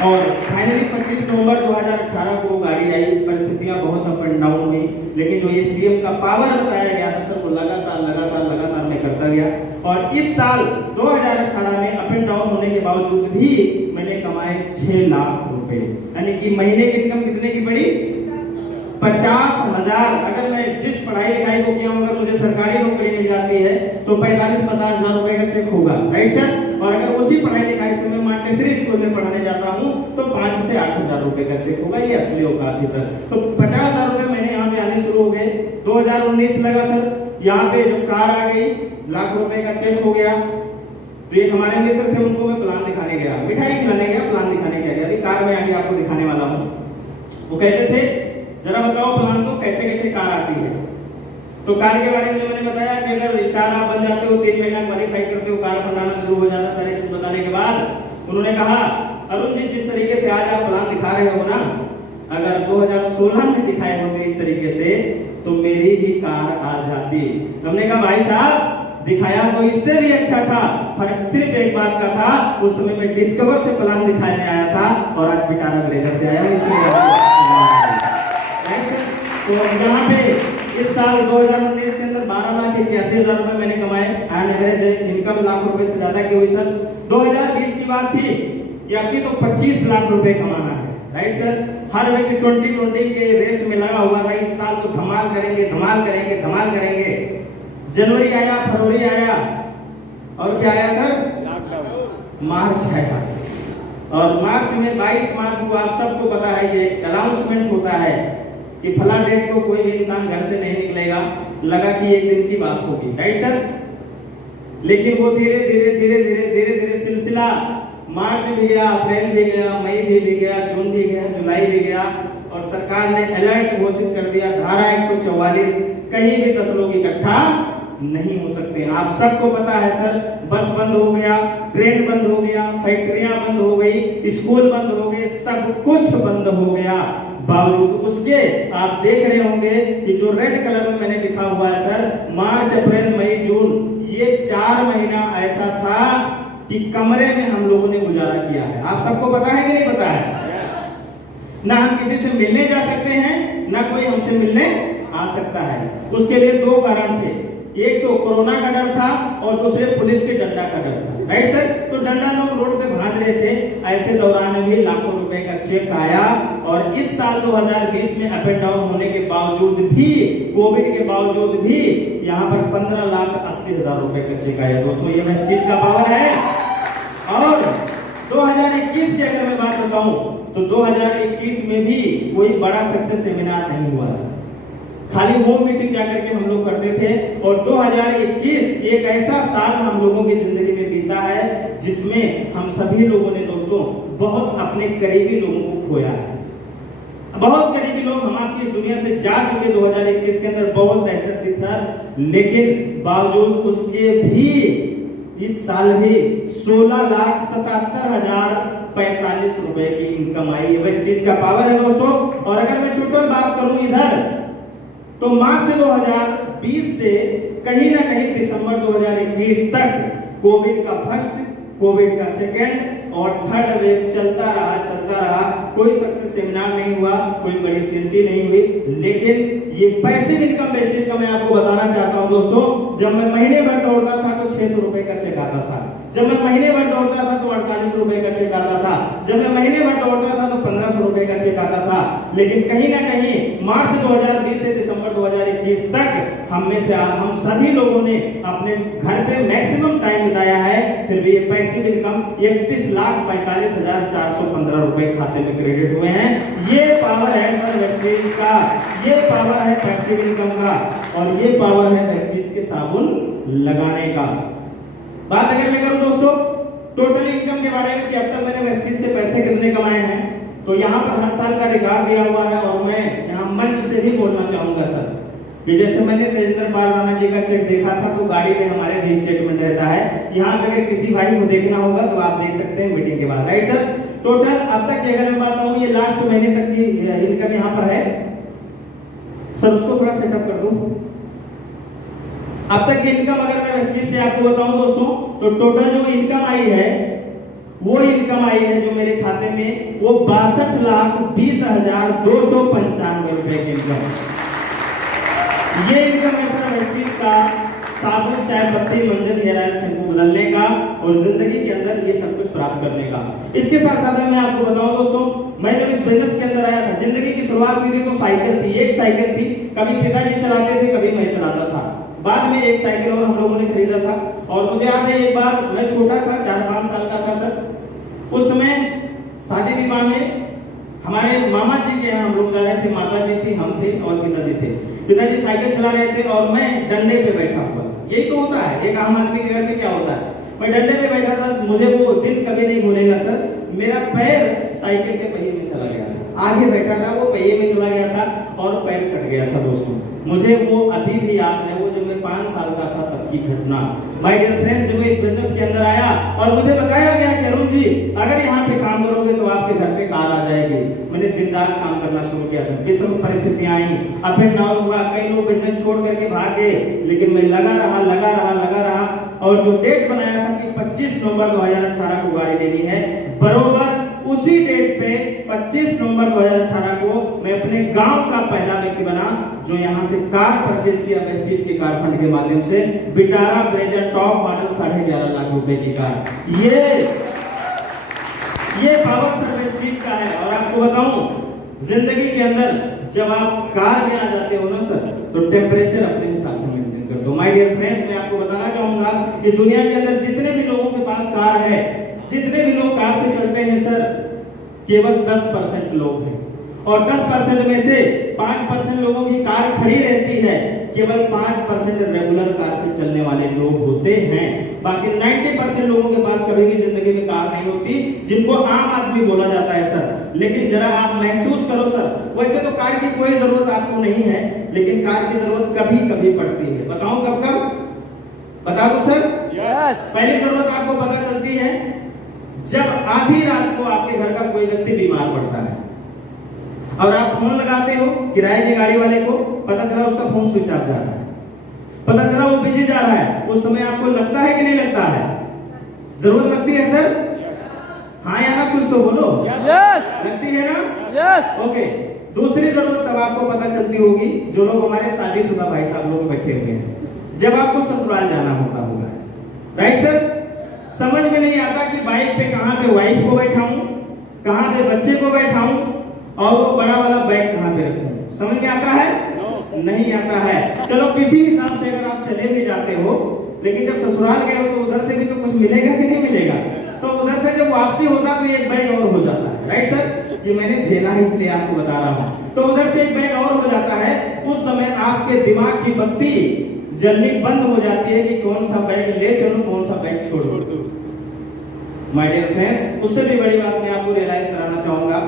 और फाइनली 25 नवंबर 2018 को गाड़ी आई। परिस्थितियां बहुत अप एंड डाउन हुई, लेकिन जो एसटीएम का पावर बताया गया था सर, वो लगातार लगातार लगातार मैं करता गया। और इस साल 2018 में अप एंड डाउन होने के बावजूद भी मैंने कमाए 6 लाख रुपए, यानी कि महीने की इनकम कितने की पड़ी, 50,000। अगर मैं जिस पढ़ाई लिखाई को किया हूं, अगर मुझे सरकारी नौकरी मिल जाती है तो 45-50,000 रुपए का चेक होगा, राइट सर। और अगर उसी पढ़ाई लिखाई से मैं मॉन्टेसरी स्कूल में पढ़ाने जाता हूं तो 5 से 8,000 रुपए का चेक होगा। ये असली औकात है सर। तो 50,000 रुपए मैंने यहाँ पे आने शुरू हो गए। 2019 लगा सर, यहाँ पे जब कार आ गई, लाख रुपए का चेक हो गया। तो एक हमारे मित्र थे, उनको मैं प्लान दिखाने गया, मिठाई खिलाने गया, प्लान दिखाने गया। अभी कार में आके आपको दिखाने वाला हूँ। वो कहते थे जरा बताओ प्लान तो कैसे कैसे कार आती है। तो कार के बारे में मैंने बताया कि अगर स्टार आप बन जाते हो, 3 महीना क्वालिफाई करते हो, कार बनाना शुरू हो जाता। सारी चीज बताने के बाद उन्होंने कहा, अरुण जी जिस तरीके से आज आप प्लान दिखा रहे हो ना, अगर 2016 में दिखाए होते इस तरीके से तो मेरी भी कार आ जाती। हमने कहा भाई साहब दिखाया तो इससे भी अच्छा था, फर्क सिर्फ एक बात का था, उस समय मैं डिस्कवर से प्लान दिखाने आया था और आज बिटारा ब्रेजा से आया हूं। इसलिए तो यहाँ पे इस साल 2019 के अंदर 12,81,000 रुपए मैंने कमाए। ऑन एवरेज इनकम लाख रुपए से ज्यादा की हुई सर। 2020 की बात थी कि अब की तो 25 लाख रुपए कमाना है, राइट सर। हर व्यक्ति 2020 के रेस में लगा हुआ था, इस साल तो धमाल करेंगे, धमाल करेंगे, धमाल करेंगे। जनवरी आया, फरवरी आया, और क्या आया सर, मार्च आया। और मार्च में 22 मार्च को आप सबको पता है कि एक अनाउंसमेंट होता है कि फला डेट को कोई भी इंसान घर से नहीं निकलेगा। लगा कि एक दिन की बात होगी, राइट सर। लेकिन वो धीरे धीरे धीरे धीरे धीरे धीरे सिलसिला, मार्च भी गया, अप्रैल भी गया, मई भी गया, जून भी गया, जुलाई भी गया, और सरकार ने अलर्ट घोषित कर दिया, धारा 144, कहीं भी 10 लोग इकट्ठा नहीं हो सकते। आप सबको पता है सर, बस बंद हो गया, ट्रेन बंद हो गया, फैक्ट्रियां बंद हो गई, स्कूल बंद हो गए, सब कुछ बंद हो गया। बावजूद उसके आप देख रहे होंगे कि जो रेड कलर में मैंने लिखा हुआ है सर, मार्च, अप्रैल, मई, जून, ये 4 महीना ऐसा था कि कमरे में हम लोगों ने गुजारा किया है। आप सबको पता है कि नहीं पता है? ना हम किसी से मिलने जा सकते हैं, ना कोई हमसे मिलने आ सकता है। उसके लिए 2 कारण थे, एक तो कोरोना का डर था और दूसरे पुलिस के डंडा का डर था, राइट सर। तो डंडा लोग रोड पे भांज रहे थे, ऐसे दौरान भी लाखों रुपए का चेक आया। और इस साल 2020 में अप एंड डाउन होने के बावजूद भी, कोविड के बावजूद भी यहाँ पर 15,80,000 रुपए का चेक आया। दोस्तों ये वेस्टीज का पावर है। और 2021 की अगर मैं बात बताऊं तो 2021 में भी कोई बड़ा सक्सेस सेमिनार नहीं हुआ सर, खाली होम मीटिंग जाकर के हम लोग करते थे। और 2021 एक ऐसा साल हम लोगों की जिंदगी में बीता है जिसमें हम सभी लोगों ने दोस्तों बहुत अपने करीबी लोगों को खोया है। बहुत करीबी लोग हम आपकी इस दुनिया से जा चुके 2021 के अंदर, बहुत दहशत थी सर। लेकिन बावजूद उसके भी इस साल भी 16,77,045 रुपए की इनकम आई। वेस्टीज का पावर है दोस्तों। और अगर मैं टोटल बात करूं इधर तो मार्च 2020 से कहीं ना कहीं दिसंबर 2021 तक कोविड का फर्स्ट, कोविड का सेकेंड और थर्ड वेव चलता रहा। कोई सक्सेस सेमिनार नहीं हुआ, कोई बड़ी सीएलटी नहीं हुई। लेकिन ये पैसिव इनकम वेस्टेज का मैं आपको बताना चाहता हूं दोस्तों। जब मैं महीने भर दौड़ता था तो 600 रुपए का चेक आता था। जब मैं महीने भर दौड़ता था तो 48 रुपए का चेक आता था। जब मैं महीने भर दौड़ता था तो 1500 रुपए का चेक आता था। लेकिन कहीं ना कहीं मार्च 2020 से दिसंबर 2021 तक हम सभी लोगों ने अपने घर पे मैक्सिमम टाइम बिताया है। फिर भी ये पैसिव इनकम 31,45,415 रुपए खाते में क्रेडिट हुए हैं। ये पावर है सर वेस्टीज का, ये पावर है पैसिव इनकम का, और ये पावर है वेस्टीज के साबुन लगाने का। बात अगर मैं करूं दोस्तों टोटल इनकम के बारे में कि अब तक मैंने वेस्टीज से पैसे कितने कमाए हैं, तो यहाँ पर हर साल का रिकॉर्ड दिया हुआ है। और मैं यहाँ मंच से भी बोलना चाहूंगा सर कि जैसे मैंने तेजेंद्र पाल राणा जी का चेक देखा था तो गाड़ी में हमारे भी स्टेटमेंट रहता है। यहाँ पे अगर किसी भाई को देखना होगा तो आप देख सकते हैं मीटिंग के बाद, राइट सर। टोटल अब तक की अगर मैं बात कहूं ये लास्ट महीने तक की इनकम यहाँ पर है सर, उसको थोड़ा सेटअप कर दूं। अब तक की इनकम अगर मैं वेस्टीज से आपको बताऊं दोस्तों तो टोटल जो इनकम आई है वो इनकम आई है जो मेरे खाते में वो 62,20,295 रुपए की इनकम। ये इनकम है सर वेस्टीज का साबुन, चाय पत्ती, मंजन, हेयर ऑयल, शैम्पू बदलने का और जिंदगी के अंदर ये सब कुछ प्राप्त करने का। इसके साथ साथ मैं आपको बताऊं दोस्तों, मैं जब इस बिजनेस के अंदर आया था, जिंदगी की शुरुआत हुई थी तो साइकिल थी, एक साइकिल थी। कभी पिताजी चलाते थे, कभी मैं चलाता था। बाद में एक साइकिल और हम लोगों ने खरीदा था। और मुझे याद है एक बार मैं छोटा था, 4-5 साल का था सर। उस समय शादी विवाह में हमारे मामा जी के यहाँ हम लोग जा रहे थे, माता जी थी, हम थे और पिताजी थे। पिताजी साइकिल चला रहे थे और मैं डंडे पे बैठा हुआ था। यही तो होता है एक आम आदमी के घर में क्या होता है। मैं डंडे पे बैठा था, मुझे वो दिन कभी नहीं भूलेगा सर। मेरा पैर साइकिल के पहिए में चला गया था, आगे बैठा था वो पहिए में चला गया था और पैर कट गया था दोस्तों। मुझे वो अभी भी याद है, वो जब मैं 5 साल का था तब की घटना। माय डियर फ्रेंड्स, जब मैं इस बिजनेस के अंदर आया और मुझे बताया गया कि अरुण जी अगर यहाँ पे काम करोगे तो आपके घर पे कार आ जाएगी। मैंने दिन रात काम करना शुरू किया सर। विषम परिस्थितियां आई, अप एंड डाउन हुआ, कई लोग बिजनेस छोड़ करके भाग गए, लेकिन मैं लगा रहा। और जो डेट बनाया था कि 25 नवंबर 2018 को गाड़ी लेनी है, बरोबर उसी डेट पे 25 नवंबर 2018 को मैं अपने गांव का पहला व्यक्ति बना जो यहां से कार परचेज किया वेस्टीज के कार फंड के माध्यम से। Vitara Brezza top model 11.5 lakh रुपए की कार। ये पावर सर वेस्टीज का है। और आपको बताऊं जिंदगी के अंदर जब आप कार में आ जाते हो ना सर तो टेम्परेचर अपने हिसाब से मेंटेन करते हो। माय डियर फ्रेंड्स, मैं आपको बताना चाहूंगा इस दुनिया के अंदर जितने भी लोगों के पास कार है, जितने भी लोग कार से चलते हैं सर, केवल 10% लोग हैं। और 10% में से 5% लोगों की कार खड़ी रहती है, केवल 5% रेगुलर कार से चलने वाले लोग होते हैं। बाकी 90% लोगों के पास कभी भी जिंदगी में कार नहीं होती, जिनको आम आदमी बोला जाता है सर। लेकिन जरा आप महसूस करो सर, वैसे तो कार की कोई जरूरत आपको नहीं है, लेकिन कार की जरूरत कभी कभी पड़ती है। बताऊं कब कब? बता दो सर। पहली जरूरत आपको पता चलती है जब आधी रात को आपके घर का कोई व्यक्ति बीमार पड़ता है और आप फोन लगाते हो किराए की गाड़ी वाले को, पता चला उसका फोन स्विच ऑफ जा रहा है, पता चला वो बिजी जा रहा है। उस समय आपको लगता है कि नहीं लगता है? जरूरत लगती है सर? हाँ या ना, कुछ तो बोलो। लगती है ना? ओके। दूसरी जरूरत तब आपको पता चलती होगी जो लोग हमारे शादीशुदा भाई साहब लोग बैठे हुए हैं, जब आपको ससुराल जाना होता होगा, राइट सर? समझ में नहीं आता कि बाइक पे कहाँ पे वाइफ को बैठाऊं, कहाँ पे बच्चे को बैठाऊं और वो बड़ा वाला बैग कहाँ पे रखूं। समझ में आता है? नहीं आता है। चलो किसी हिसाब से अगर आप चले भी जाते हो, लेकिन जब ससुराल गए हो तो उधर से भी तो कुछ मिलेगा कि नहीं मिलेगा। तो उधर से जब वापसी होता तो एक बैग और हो जाता है। राइट सर, ये मैंने झेला है इसलिए आपको बता रहा हूँ। तो उधर से एक बैग और हो जाता है। उस समय आपके दिमाग की बत्ती जलनी बंद हो जाती है कि कौन सा बैग ले चलूं, कौन सा बैग छोड़ दूं। माय डियर फ्रेंड्स, उससे भी बड़ी बात मैं आपको रियलाइज कराना चाहूंगा।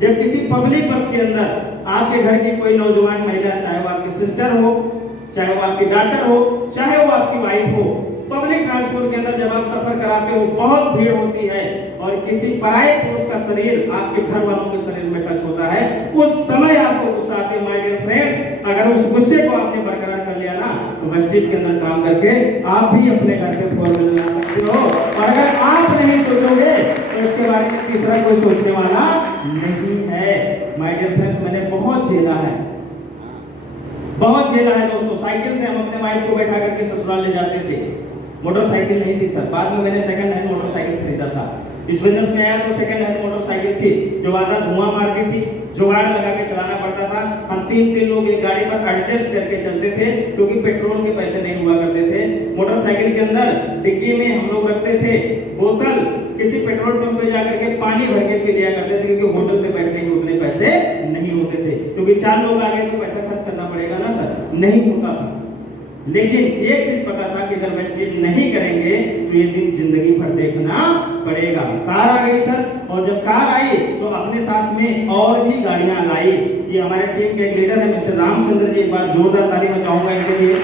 जब किसी पब्लिक बस के अंदर आपके घर की कोई नौजवान महिला, चाहे वो आपकी सिस्टर हो, चाहे वो आपकी डॉटर हो, चाहे वो आपकी वाइफ हो, पब्लिक ट्रांसपोर्ट के अंदर जब आप सफर कराते हो बहुत भीड़ होती है और किसी पराये पुरुष का शरीर आपके घर वालों के शरीर में टच होता है, उस समय आपको गुस्सा आते है। माय डियर फ्रेंड्स, अगर उस गुस्से को आपने बरकरार कर लिया ना, तो वेस्टीज के अंदर काम करके आप भी अपने घर पे फोर व्हीलर ला सकते हो। और अगर आप नहीं सोचोगे तो इसके बारे में तीसरा कोई सोचने वाला नहीं है। माय डियर फ्रेंड्स, मैंने बहुत झेला है, बहुत झेला है दोस्तों। साइकिल से हम अपने वाइफ को बैठा करके ससुराल ले जाते थे। मोटरसाइकिल नहीं थी सर, बाद में मैंने सेकंड हैंड मोटरसाइकिल खरीदा था। इस बिजनेस में आया तो सेकंड हैंड मोटरसाइकिल थी जो आधा धुआं मारती थी, जुगाड़ लगा के चलाना पड़ता था। हम तीन लोग एक गाड़ी पर एडजस्ट करके चलते थे क्योंकि पेट्रोल के पैसे नहीं हुआ करते थे। मोटरसाइकिल के अंदर डिग्गी में हम लोग रखते थे बोतल, किसी पेट्रोल पंप पे जाकर के पानी भर के पी लिया करते थे क्योंकि होटल पे बैठने के उतने पैसे नहीं होते थे। क्योंकि 4 लोग आ गए तो पैसा खर्च करना पड़ेगा ना सर, नहीं होता था। लेकिन एक चीज पता था कि अगर वेस्टेज नहीं करेंगे तो ये दिन जिंदगी भर देखना पड़ेगा। कार आ गई सर, और जब कार आई तो अपने साथ में और भी गाड़ियां लाई। ये हमारे टीम के एक लीडर है मिस्टर रामचंद्र जी, एक बार जोरदार ताली मचाऊंगा इनके लिए।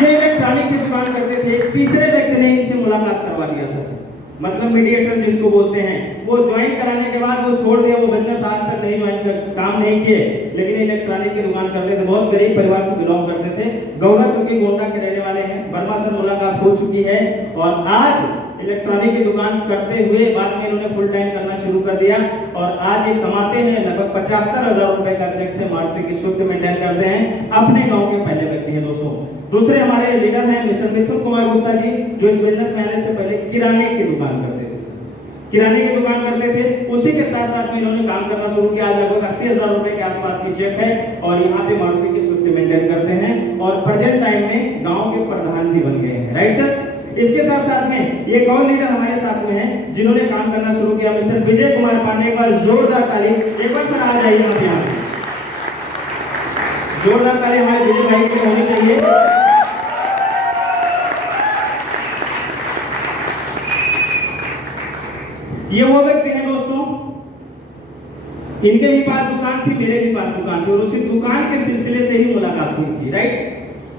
ये इलेक्ट्रॉनिक की दुकान करते थे। तीसरे व्यक्ति ने इनसे मुलाकात करवा दिया था सर, मतलब मीडिएटर जिसको बोलते हैं। वो ज्वाइन कराने के बाद वो छोड़ दिया, वो बिजनेस आज तक नहीं ज्वाइन कर, काम नहीं किए, लेकिन इलेक्ट्रॉनिक की दुकान करते थे। बहुत गरीब परिवार से बिलोंग करते थे, गौरा चौकी गोंडा के रहने वाले हैं। वर्मा से मुलाकात हो चुकी है और आज इलेक्ट्रॉनिक की दुकान करते हुए बाद में इन्होंने फुल टाइम करना शुरू कर दिया और आज ये कमाते हैं लगभग 75,000 रुपए का चेक थे, मारुति की स्विफ्ट मेंटेन करते हैं। अपने गांव के पहले व्यक्ति हैं दोस्तों। दूसरे हमारे लीडर हैं मिस्टर मिथुन कुमार गुप्ता जी, जो इस बिजनेस में आने से पहले किराने की दुकान करते थे सर, किराने की दुकान करते थे। उसी के साथ साथ में इन्होंने काम करना शुरू किया। आज लगभग 80,000 रुपए के आसपास की चेक है और यहाँ पे मारुति की स्विफ्ट मेंटेन करते हैं और प्रेजेंट टाइम में गांव के प्रधान भी बन गए हैं। राइट सर, इसके साथ साथ में एक और लीडर हमारे साथ में है जिन्होंने काम करना शुरू किया, मिस्टर विजय कुमार पांडे। एक बार जोरदार ताली, एक बार सर आ जाइए यहाँ, जोरदार ताली हमारे विजय भाई के लिए होनी चाहिए। ये वो व्यक्ति हैं दोस्तों, इनके भी पास दुकान थी, मेरे भी पास दुकान थी और उसी दुकान के सिलसिले से ही मुलाकात हुई थी। राइट,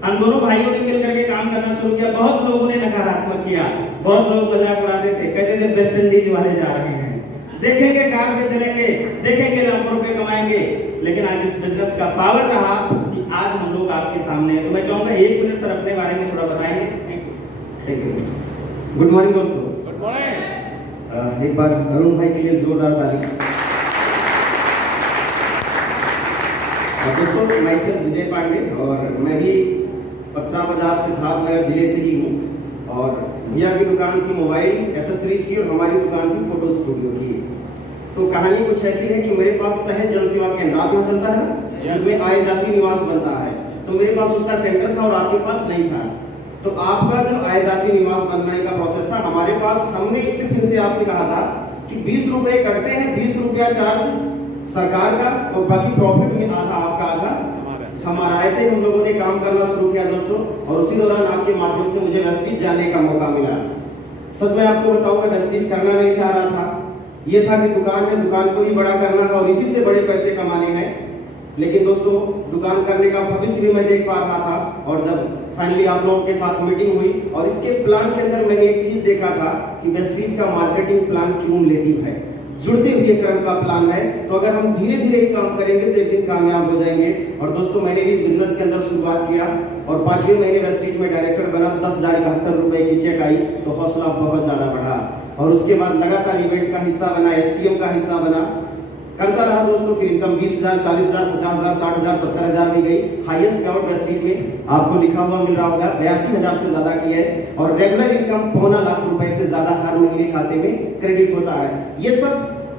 हम दोनों भाइयों ने मिलकर के काम करना शुरू किया। बहुत लोगों ने नकारात्मक किया, बहुत लोग मजाक उड़ाते थे, कहते थे वेस्ट इंडीज वाले जा रहे हैं, देखेंगे कार से चलेंगे, देखेंगे लाखों रुपए कमाएंगे। लेकिन आज इस बिजनेस का पावर रहा कि आज हम लोग आपके सामने हैं। तो मैं चाहूंगा 1 मिनट सर अपने बारे में थोड़ा बताएंगे। Thank you. गुड मॉर्निंग दोस्तों। Good morning. एक बार अरुण भाई के लिए जोरदार ताली। दोस्तों, मैं सिर्फ विजय पांडे और मैं भी पथरा बाजार सिद्धार्थनगर जिले से ही हूँ और भैया की दुकान थी मोबाइल एसेसरीज की और हमारी दुकान थी फोटो स्टूडियो की। तो कहानी कुछ ऐसी है कि मेरे पास सहज जन सेवा केंद्र आप यहाँ चलता है जिसमें आय जाति निवास बनता है, तो मेरे पास उसका सेंटर था और आपके पास नहीं था। तो आपका जो आय जाति निवास बनने का प्रोसेस था हमारे पास, हमने इससे फिर से आपसे कहा था कि 20 रुपए कटते हैं, 20 रुपया चार्ज सरकार का और बाकी प्रॉफिट में आधा आपका आधा हमारा। ऐसे हम लोगों ने काम करना शुरू किया दोस्तों और उसी दौरान आपके माध्यम से मुझे वेस्टीज जाने का मौका मिला। सच में आपको बताऊं, मैं वेस्टीज करना नहीं चाह रहा था। ये था कि दुकान है, दुकान को ही बड़ा करना है और इसी से बड़े पैसे कमाने हैं। लेकिन दोस्तों, दुकान करने का भविष्य भी मैं देख पा रहा था और जब फाइनली आप लोगों के साथ मीटिंग हुई और इसके प्लान के अंदर मैंने एक चीज देखा था कि वेस्टीज का मार्केटिंग प्लान क्यूमुलेटिव है, जुड़ते हुए क्रम का प्लान है। तो अगर हम धीरे धीरे ही काम करेंगे तो एक दिन कामयाब हो जाएंगे। और दोस्तों, मैंने भी इस बिजनेस के अंदर शुरुआत किया और 5वें महीने वेस्टीज में डायरेक्टर बना। 10,071 रुपए की चेक आई तो हौसला बहुत ज्यादा बढ़ा और उसके बाद लगातार इवेंट का हिस्सा बना, एसटीएम का हिस्सा बना। करता रहा दोस्तों, फिर इनकम 20,000, 40,000, 50,000, 60,000, 70,000 भी गई। हाईएस्ट पेआउट वेस्टीज में आपको लिखा हुआ मिल रहा होगा 82,000 से ज्यादा की है, और रेगुलर इनकम 1.25 लाख रुपए से ज्यादा हर महीने खाते में क्रेडिट होता है। ये सब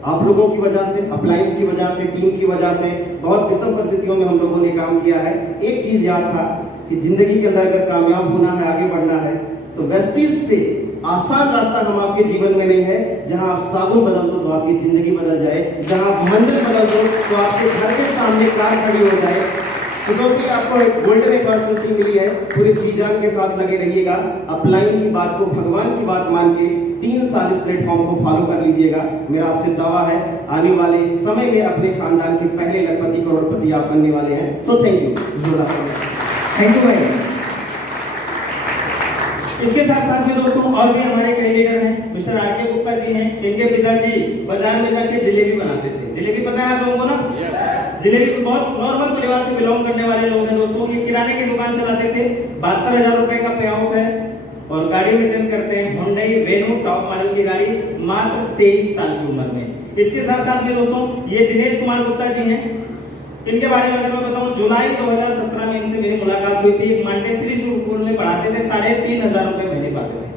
आप लोगों की वजह से, अप्लायंस की वजह से, टीम की वजह से, बहुत विषम परिस्थितियों में हम लोगों ने काम किया है। एक चीज याद था कि जिंदगी के अंदर अगर कामयाब होना है, आगे बढ़ना है, तो वेस्टीज से आसान रास्ता हम आपके जीवन में नहीं है। जहां आप साबुन बदल दो तो आपकी जिंदगी बदल जाए, जहां आप मंजिल बदल दो तो आपके घर के सामने कार खड़ी हो जाए। तो दोस्तों आपको एक गोल्डन अपॉर्चुनिटी मिली है, पूरे जी जान के साथ लगे रहिएगा। अपलाइन की बात को भगवान की बात मान के 3 साल इस प्लेटफॉर्म को फॉलो कर लीजिएगा। मेरा आपसे दावा है आने वाले समय में अपने खानदान के पहले लखपति करोड़पति आप बनने वाले हैं। So thank you. Thank you भाई। इसके साथ साथ में दोस्तों और भी हमारे कई लीडर हैं। Mister R K. गुप्ता जी हैं, इनके पिताजी बाजार में जाके जलेबी बनाते थे। जलेबी पता है आप लोगों को ना? जलेबी बहुत नॉर्मल परिवार से बिलोंग करने वाले लोग हैं दोस्तों। ये किराने की दुकान चलाते थे, 72,000 रुपए का पे आउट है, और गाड़ी मेंटेन करते हैं हुंडई वेन्यू टॉप मॉडल की गाड़ी, मात्र 23 साल की उम्र में। इसके साथ साथ में दोस्तों ये दिनेश कुमार गुप्ता जी हैं। इनके बारे में अगर मैं बताऊं, जुलाई 2017 में इनसे मेरी मुलाकात हुई थी। एक मांटेसरी स्कूल में पढ़ाते थे, 3,500 रुपए महीने पाते थे।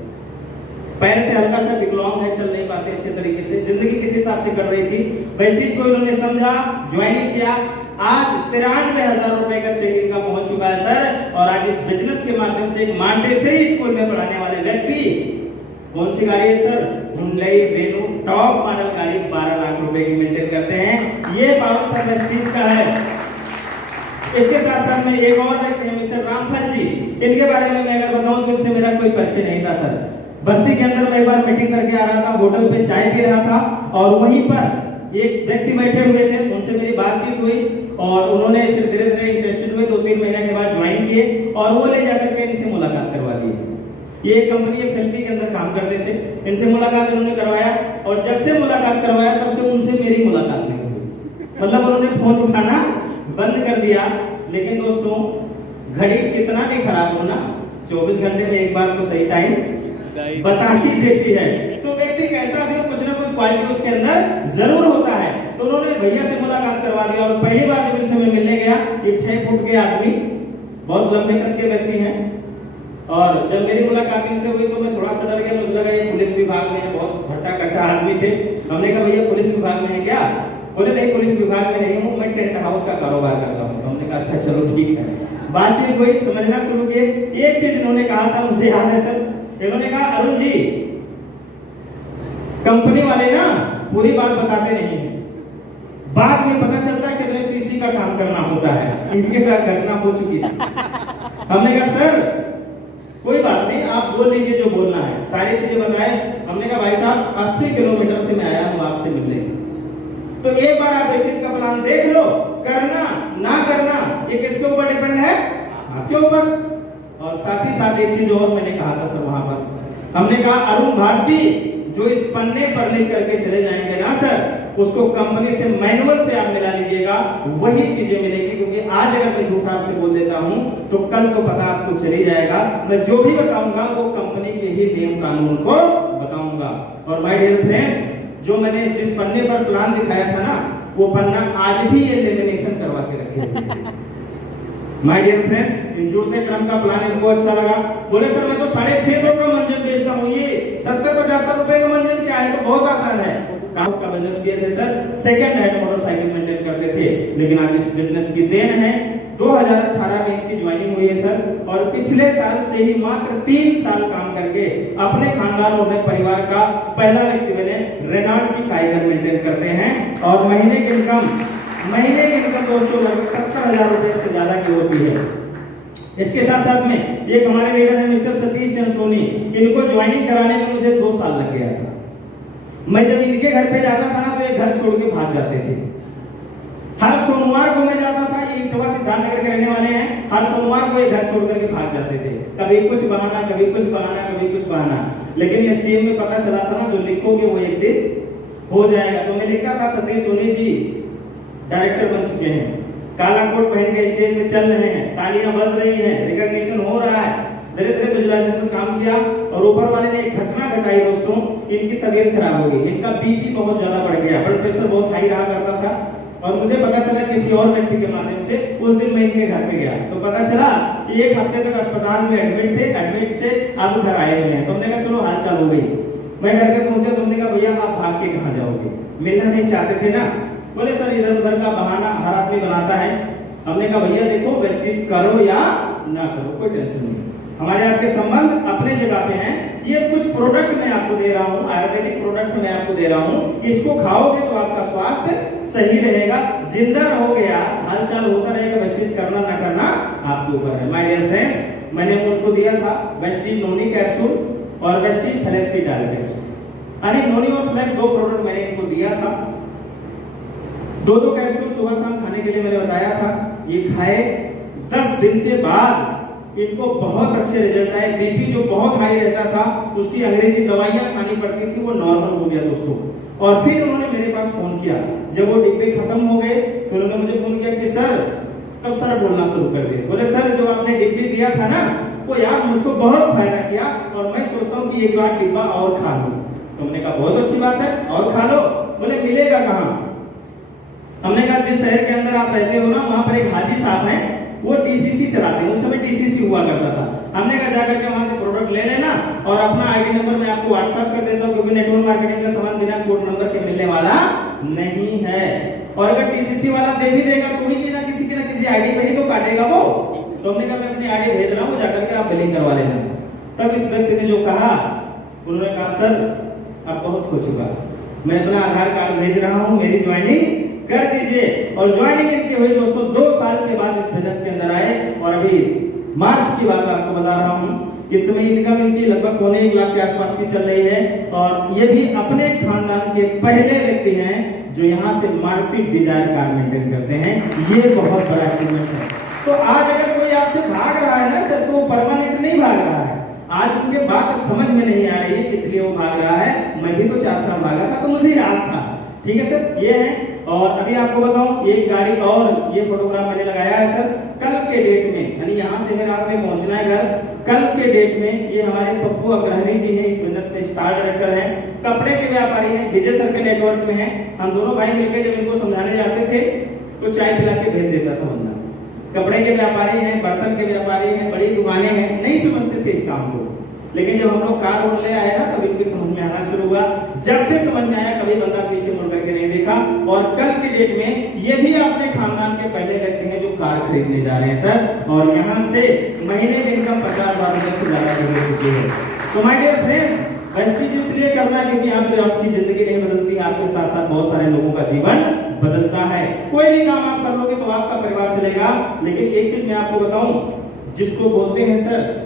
पैर से हल्का सा विकलांग है, चल नहीं पाते अच्छे तरीके से, जिंदगी किस हिसाब से कर रही थी। वेस्टीज को इन्होंने समझा, ज्वाइनिंग किया। आज 93,000 रुपए का चेक इनका पहुंच चुका है सर। और आज इस बिजनेस के माध्यम से एक मांटेसरी स्कूल में पढ़ाने वाले व्यक्ति, कौन सी गाड़ी है sir? Hyundai venue top model गाड़ी 12 लाख रुपए की मेंटेन करते हैं। ये पावर सर वेस्टीज का है। इसके साथ साथ में एक और व्यक्ति हैं मिस्टर रामफल जी। इनके बारे में मैं अगर बताऊं तो इनसे मेरा कोई परिचय नहीं था सर। बस्ती के अंदर मैं एक बार मीटिंग करके आ रहा था, होटल पे चाय पी रहा था, और वहीं पर एक व्यक्ति बैठे हुए थे, उनसे मेरी बातचीत हुई, और उन्होंने फिर धीरे धीरे इंटरेस्टेड हुए। 2-3 महीने के बाद ज्वाइन किए, और वो ले जाकर के इनसे मुलाकात करवा दी। ये कंपनी एफएलपी के अंदर काम करते थे, इनसे मुलाकात इन्होंने करवाया, और जब से मुलाकात करवाया तब से उनसे मेरी मुलाकात नहीं हुई। मतलब उन्होंने फोन उठाना बंद कर दिया। लेकिन दोस्तों घड़ी कितना भी खराब हो ना, 24 घंटे में एक बार तो सही टाइम बता ही देती है। तो व्यक्ति कैसा भी हो, कुछ ना कुछ क्वालिटी उसके अंदर जरूर होता है। तो उन्होंने भैया से मुलाकात करवा दिया, और पहली बार जब इनसे मैं मिलने गया, ये 6 फुट के आदमी, बहुत लंबे कद के व्यक्ति हैं, और जब मेरी मुलाकात इनसे हुई तो मैं थोड़ा सा डर गया। मुझे लगा ये पुलिस विभाग में है, बहुत भट्टा कट्टा आदमी थे। हमने कहा भैया पुलिस विभाग में है क्या? बोले नहीं पुलिस विभाग में नहीं हूँ, मैं टेंट हाउस का कारोबार करता हूँ। तो हमने कहा अच्छा चलो ठीक है। बातचीत हुई, समझना शुरू किए। एक चीज इन्होंने कहा था, मुझे याद है सर। इन्होंने कहा अरुण जी, कंपनी वाले ना पूरी बात बताते नहीं है, बाद में पता चलता है कितने सीसी का काम करना होता है। इनके साथ घटना हो चुकी थी। हमने कहा सर कोई बात नहीं, आप बोल लीजिए जो बोलना है, सारी चीजें बताए। हमने कहा भाई साहब 80 किलोमीटर से मैं आया हूँ आपसे मिलने, तो एक बार आप वेस्टीज का प्लान देख लो, करना ना करना ये किसके ऊपर डिपेंड है? आपके ऊपर। और साथ ही साथ एक चीज और मैंने कहा था सर वहां पर, हमने कहा अरुण भारती जो इस पन्ने पर लिख करके चले जाएंगे ना सर, उसको कंपनी से मैनुअल से आप मिला लीजिएगा, वही चीजें मिलेगी। क्योंकि आज अगर मैं झूठ आपसे बोल देता हूं तो कल तो पता आपको चली जाएगा। मैं जो भी बताऊंगा वो कंपनी के ही नियम कानून को बताऊंगा। और माय डियर फ्रेंड्स, जो मैंने जिस पन्ने पर प्लान दिखाया था ना, वो पन्ना आज भी ये लेमिनेशन करवा के रखे हुए हैं। माय डियर फ्रेंड्स, इन जुड़ते क्रम का प्लान इनको अच्छा लगा। बोले सर मैं तो 650 का मंजन बेचता हूँ, ये 70-75 रुपए का मंजन क्या है, तो बहुत आसान है। काउस का बिजनेस किए थे sir, second hand motorcycle maintain करते थे। लेकिन आज इस बिजनेस की देन है 2018 में इनकी ज्वाइनिंग हुई है सर, और पिछले साल से ही मात्र 3 साल काम करके अपने खानदान और अपने परिवार का पहला व्यक्ति बने। रेनॉल्ट की काइगर मेंटेन करते हैं, और महीने की इनकम दोस्तों लगभग 70,000 रुपए से ज्यादा की होती है। इसके साथ साथ में एक हमारे लीडर है मिस्टर सतीश चंद्र सोनी। इनको ज्वाइनिंग कराने में मुझे 2 साल लग गया था। मैं जब इनके घर पे जाता था ना तो ये घर छोड़ के भाग जाते थे। हर सोमवार को मैं जाता था, ये इटवा सिद्धार्थनगर के रहने वाले हैं, हर सोमवार को ये घर छोड़ करके भाग जाते थे। कभी कुछ बहाना, कभी कुछ बहाना, कभी कुछ बहाना। लेकिन इस टीम में पता चला था ना, जो लिखोगे वो एक दिन हो जाएगा। तो मैं लिखता था सतीश सोनी जी डायरेक्टर बन चुके हैं, काला कोट पहन के स्टेज पे चल रहे हैं, तालियां बज रही हैं, रिकॉग्निशन हो रहा है। धीरे धीरे विजुअलाइजेशन में काम किया और ऊपर वाले ने एक घटना घटाई दोस्तों, इनकी तबीयत खराब हो गई, इनका बीपी बहुत ज्यादा बढ़ गया, ब्लड प्रेशर बहुत हाई रहा करता था और मुझे पता चला किसी और व्यक्ति के माध्यम से। उस दिन मैं इनके घर पे गया तो पता चला एक हफ्ते तक अस्पताल में एडमिट थे, एडमिट से अब घर आए हुए हैं। तो हमने कहा चलो हाल चाल हो गई। मैं घर पे पहुंचा तो हमने कहा भैया आप भाग के कहाँ जाओगे, मिलना नहीं चाहते थे ना। बोले सर इधर उधर का बहाना हर आदमी बनाता है। हमने कहा भैया देखो वेस्टेज करो या ना करो कोई टेंशन नहीं, हमारे आपके संबंध अपने जगह पे हैं। ये कुछ प्रोडक्ट मैं आपको दे रहा हूँ, आयुर्वेदिक प्रोडक्ट मैं आपको दे रहा हूँ, इसको खाओगे तो आपका स्वास्थ्य सही रहेगा, जिंदा रहोगे यार, हालचाल होता रहेगा, वेस्टेज करना ना करना आपके ऊपर है। माय डियर फ्रेंड्स, मैंने उनको दिया था वेस्टेज नोनी कैप्सूल और वेस्टेज फ्लेक्सीडाल कैप्सूल, यानी नोनी और फ्लेक्स दो प्रोडक्ट मैंने इनको दिया था। दो कैप्सूल सुबह शाम खाने के लिए मैंने बताया था। ये खाए 10 दिन के बाद इनको बहुत अच्छे रिजल्ट आए। बीपी जो बहुत हाई रहता था उसकी अंग्रेजी दवाइयां खानी पड़ती थी, वो नॉर्मल हो गया दोस्तों। और फिर उन्होंने मेरे पास फोन किया, जब वो डिब्बे खत्म हो गए तो उन्होंने मुझे फोन किया कि सर, तब सर बोलना शुरू कर दिए। बोले सर जो आपने डिब्बे दिया था ना वो यार मुझको बहुत फायदा किया और मैं सोचता हूँ कि एक आध डिब्बा और खा लूं। तो हमने कहा बहुत अच्छी बात है, और खा लो। बोले मिलेगा कहाँ? हमने कहा जिस शहर के अंदर आप रहते हो ना वहां पर एक हाजी साहब हैं, वो टीसीसी चलाते हैं, उस समय टीसीसी हुआ करता था। हमने कहा जाकर के वहां से प्रोडक्ट ले लेना और अपना आईडी नंबर मैं आपको व्हाट्सएप कर देता हूं, क्योंकि नेटवर्क मार्केटिंग का सामान बिना कोड नंबर के मिलने वाला नहीं है। और अगर टीसीसी वाला दे भी देगा तो भी किसी ना किसी आईडी पे ही तो काटेगा वो। तो हमने कहा मैं अपनी आईडी भेज रहा हूं, जाकर के आप बिलिंग करवा लेना। तब इस व्यक्ति ने जो कहा, उन्होंने कहा सर अब बहुत हो चुका, मैं अपना आधार कार्ड भेज रहा हूं, मेरी ज्वाइनिंग कर दीजिए। और ज्वाइनिंग इनकी हुई दोस्तों 2 साल के बाद इस फिटनेस के अंदर आए। और अभी मार्च की बात आपको बता रहा हूं, इस समय इनकम इनकी लगभग 1.25 लाख के आसपास की चल रही है। और ये भी अपने खानदान के पहले व्यक्ति हैं जो यहाँ से मारुति डिजायर कार मेंटेन करते हैं। ये बहुत बड़ा अचीवमेंट है। तो आज अगर कोई आपसे भाग रहा है ना सर, तो वो परमानेंट नहीं भाग रहा है, आज उनके बात समझ में नहीं आ रही है इसलिए वो भाग रहा है। मैं भी तो 4 साल भागा था तो मुझे याद था। ठीक है सर, ये है। और अभी आपको बताऊं एक गाड़ी और ये फोटोग्राफ मैंने लगाया है सर, कल के डेट में, यानी यहाँ से अगर आपने पहुंचना है घर, कल के डेट में ये हमारे पप्पू अग्रहरी जी हैं, इस बिजनेस में स्टार डायरेक्टर हैं, कपड़े के व्यापारी हैं, विजय सर के नेटवर्क में हैं। हम दोनों भाई मिलकर जब इनको समझाने जाते थे तो चाय पिला के भेज देता था बंदा। कपड़े के व्यापारी हैं, बर्तन के व्यापारी हैं, बड़ी दुकानें हैं, नहीं समझते थे इस काम को। लेकिन जब हम लोग कार और ले आए ना तब इनको समझ में आना शुरू हुआ। जब से समझ में आया कभी बंदा पीछे मुड़ करके नहीं देखा। और कल के डेट में ये भी अपने खानदान के पहले व्यक्ति हैं जो कार खरीदने जा रहे हैं सर। और यहाँ से महीने की इनकम 50,000 रुपए से ज्यादा हो चुकी है। तो माय डियर फ्रेंड्स, वेस्टेज इसलिए करना क्योंकि यहाँ पर आपकी जिंदगी नहीं बदलती, आपके साथ साथ बहुत सारे लोगों का जीवन बदलता है। कोई भी काम आप कर लोगे तो आपका परिवार चलेगा। लेकिन एक चीज मैं आपको बताऊं, जिसको बोलते हैं सर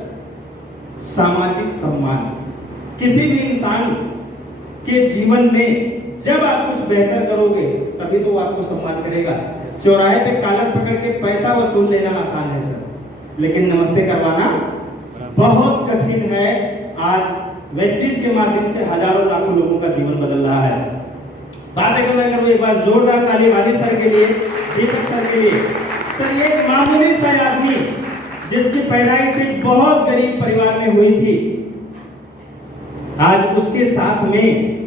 सामाजिक सम्मान, किसी भी इंसान के जीवन में जब आप कुछ बेहतर करोगे तभी तो वो आपको सम्मान करेगा। चौराहे पे कॉलर पकड़ के पैसा वसूल लेना आसान है सर, लेकिन नमस्ते करवाना बहुत कठिन है। आज वेस्टेज के माध्यम से हजारों लाखों लोगों का जीवन बदल रहा है। बात अगर मैं करूं, एक बार जोरदार ताली वाली सर के लिए, दीपक सर के लिए। सर ये एक मामूली सा आदमी जिसकी पैदाइश एक बहुत गरीब परिवार में हुई थी, आज उसके साथ में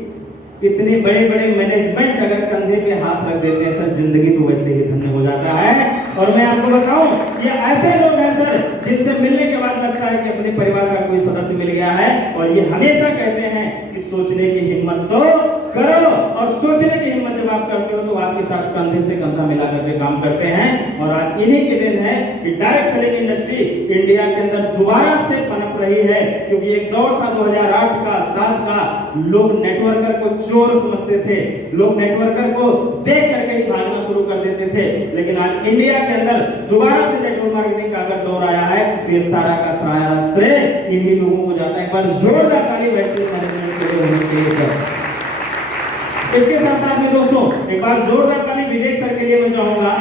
इतने बड़े बड़े मैनेजमेंट अगर कंधे पे हाथ रख देते हैं सर, जिंदगी तो वैसे ही धन्य हो जाता है। और मैं आपको बताऊं, ये ऐसे लोग हैं सर जिनसे मिलने के बाद लगता है कि अपने परिवार का कोई सदस्य मिल गया है। और ये हमेशा कहते हैं कि सोचने की हिम्मत तो करो, और सोचने की हिम्मत जब आप करते हो तो आपके साथ कंधे से कंधा मिला करके काम करते हैं। और आज इन्हीं के दिन है कि डायरेक्ट सेलिंग इंडस्ट्री इंडिया के अंदर दोबारा से पनप रही है। क्योंकि एक दौर था 2008 का 7 का, लोग नेटवर्कर को चोर समझते थे, लोग नेटवर्कर को देख करके ही भागना शुरू कर देते थे। लेकिन आज इंडिया के अंदर दोबारा से नेटवर्क मार्केटिंग का अगर दौर आया है तो ये सारा का सारा श्रेय इन्हीं लोगों को जाता है। एक बार जोरदार ताली वेस्टेज मैनेजमेंट के लिए होनी चाहिए सर। इसके साथ साथ में दोस्तों एक बार जोरदार ताली विवेक सर के लिए मैं चाहूंगा।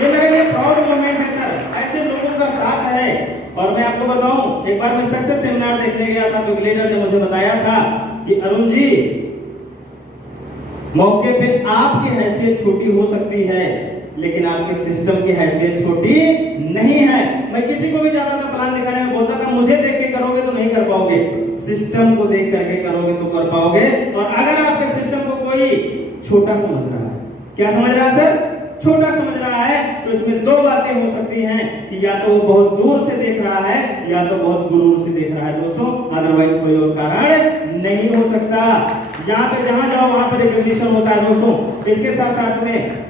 ये मेरे लिए प्राउड मोमेंट है सर, ऐसे लोगों का साथ है। और मैं आपको बताऊं, एक बार मैं सक्सेस सेमिनार देखने गया था तो लीडर ने मुझे बताया था कि अरुण जी, मौके पे आपकी हैसियत छोटी हो सकती है लेकिन आपके सिस्टम की हैसियत छोटी नहीं है। मैं किसी को भी जाता था प्लान दिखाने में, बोलता था मुझे देख के करोगे तो नहीं कर पाओगे, सिस्टम को देख करके करोगे तो कर पाओगे। और अगर आपके सिस्टम को कोई छोटा समझ रहा है, क्या समझ रहा है सर, छोटा समझ रहा है, तो इसमें दो बातें हो सकती हैं कि या तो वो बहुत दूर से देख रहा है या तो बहुत गुरूर से देख रहा है दोस्तों, अदरवाइज कोई और कारण नहीं हो सकता। यहाँ पे जहां जाओ वहां पर रिकॉग्निशन होता है दोस्तों। इसके साथ साथ में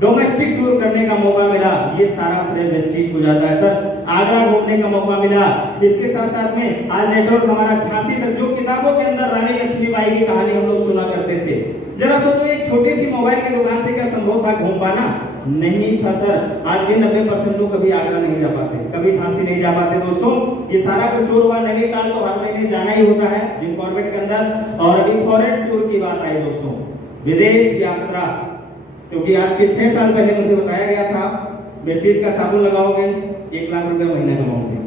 डोमेस्टिक टूर करने का मौका मिला, ये सारा श्रेय वेस्टीज को जाता है सर। आगरा घूमने का मौका मिला, इसके साथ साथ में आज नेटवर्क हमारा झांसी तक, जो किताबों के अंदर रानी लक्ष्मीबाई की कहानी हम लोग सुना करते थे, जरा सोचो एक छोटी सी मोबाइल की दुकान से क्या संभव था घूम पाना? नहीं था सर। आज भी 90% लोग कभी आगरा नहीं जा पाते, कभी झांसी नहीं जा पाते दोस्तों। ये सारा कुछ टूर हुआ। नैनीताल तो हर महीने जाना ही होता है जिम कॉर्बेट के अंदर। और अभी फॉरेन टूर की बात आई दोस्तों, विदेश यात्रा, क्योंकि आज के 6 साल पहले मुझे बताया गया था वेस्टीज का साबुन लगाओगे 1 लाख रुपया महीना कमाओगे,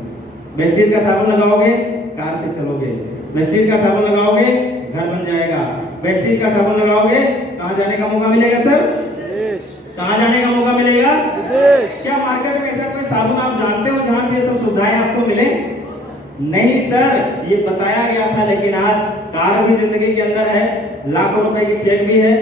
वेस्टीज का साबुन लगाओगे कार से चलोगे, वेस्टीज का साबुन लगाओगे घर बन जाएगा, वेस्टीज का साबुन लगाओगे कहां जाने का मौका मिलेगा सर? विदेश। कहां जाने का मौका मिलेगा? विदेश। क्या मार्केट में ऐसा कोई साबुन आप जानते हो जहां से ये सब सुविधाएं आपको मिले? नहीं सर, ये बताया गया था, लेकिन आज कार भी जिंदगी के अंदर है, लाखों रुपए की चेक भी है।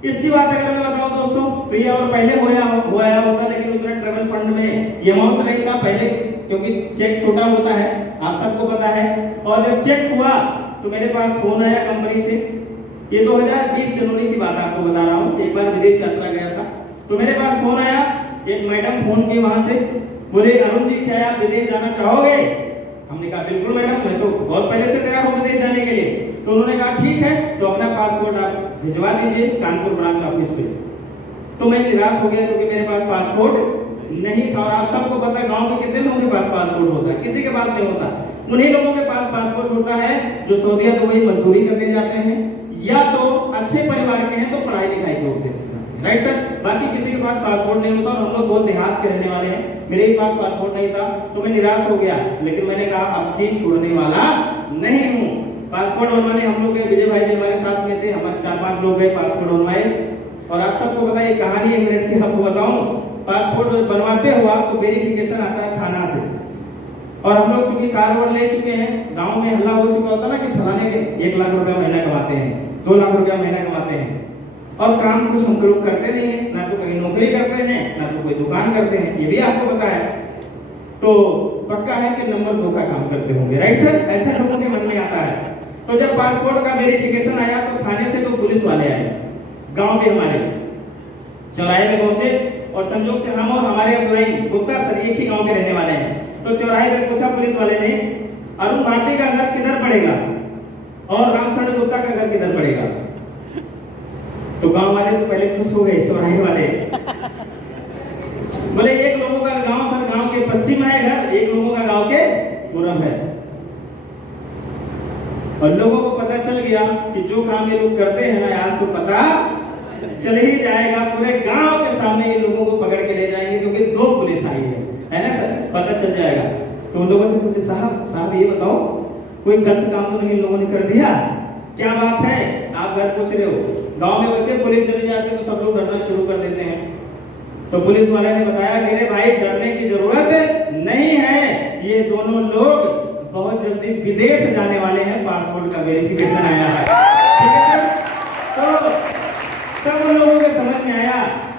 इसकी बात अगर मैं बताऊं दोस्तों तो ये और पहले हुआ होता, लेकिन उतना ट्रेवल फंड में ये अमाउंट नहीं था पहले, क्योंकि चेक छोटा होता है, आप सबको पता है। और जब चेक हुआ तो मेरे पास फोन आया कंपनी से, ये 2020 जनवरी की बात आपको बता रहा हूँ, एक बार विदेश यात्रा गया था, तो मेरे पास फोन आया, एक मैडम फोन की वहां से, बोले अरुण जी क्या आप विदेश जाना चाहोगे? हमने कहा बिल्कुल मैडम, मैं तो बहुत पहले से तैयार हूँ विदेश जाने के लिए। तो उन्होंने कहा ठीक है, तो अपना पासपोर्ट आप भिजवा दीजिए कानपुर ब्रांच ऑफिस पे। तो मैं निराश हो गया क्योंकि मेरे पास पासपोर्ट नहीं था। और आप सबको पता है गांव में कितने लोगों के पास पासपोर्ट होता है? किसी के पास नहीं होता। उन्हीं लोगों के पास पासपोर्ट होता है जो सऊदी दुबई मजदूरी करने जाते हैं, या तो अच्छे परिवार के हैं तो पढ़ाई लिखाई के उद्देश्य से, राइट सर। बाकी किसी के पास पासपोर्ट नहीं होता। और हम लोग बहुत देहात के रहने वाले हैं, मेरे ही पास पासपोर्ट नहीं था, तो मैं निराश हो गया। लेकिन मैंने कहा अब की छोड़ने वाला नहीं हूँ। पासपोर्ट बनवाने हम लोग गए, विजय भाई भी हमारे साथ में थे, हमारे 4-5 लोग गए पासपोर्ट बनवाए। और आप सबको पता है कहानी 1 मिनट की आपको बताऊं, पासपोर्ट बनवाते हुआ तो वेरिफिकेशन आता है थाना से। और हम लोग चूंकि कार वार ले चुके हैं, गांव में हल्ला हो चुका होता ना कि फलाने के 1 लाख रुपया महीना कमाते हैं, 2 लाख रुपया महीना कमाते हैं, और काम कुछ हम लोग करते नहीं है, ना तो कहीं नौकरी करते हैं ना तो कोई दुकान करते हैं, ये भी आपको पता है। तो पक्का है कि नंबर 2 का काम करते होंगे, राइट सर। ऐसा लोगों के मन में आता है। तो जब पासपोर्ट का वेरिफिकेशन आया तो थाने से 2 पुलिस वाले आए, गांव में हमारे चौराहे में पहुंचे। और संजोग से हम और हमारे अपलाइन गुप्ता सर एक ही गांव के रहने वाले हैं। तो चौराहे में पूछा पुलिस वाले ने, अरुण भारती का घर किधर पड़ेगा और रामचंद्र गुप्ता का घर किधर पड़ेगा? तो गांव वाले तो पहले खुश हो गए, चौराहे वाले बोले एक लोगों का गांव सर गांव के पश्चिम है घर, एक लोगों का गांव के पूरब है। और लोगों को पता चल गया कि जो काम ये लोग करते हैं ना, आज तो पता चल ही जाएगा, पूरे गांव के सामने इन लोगों को पकड़ के ले जाएंगे, क्योंकि 2 पुलिस आई है ना सर, पता चल जाएगा। तो उन लोगों से पूछे साहब ये बताओ कोई गलत काम तो नहीं इन लोगों ने कर दिया? क्या बात है आप घर पूछ रहे हो? गांव में वैसे पुलिस चली जाती है तो सब लोग डरना शुरू कर देते हैं। तो पुलिस वाले ने बताया कि रे भाई डरने की जरूरत नहीं है, ये दोनों लोग बहुत जल्दी विदेश जाने वाले हैं, पासपोर्ट का वेरिफिकेशन आया है, ठीक है सर। तो तब उन लोगों के समझ में आया,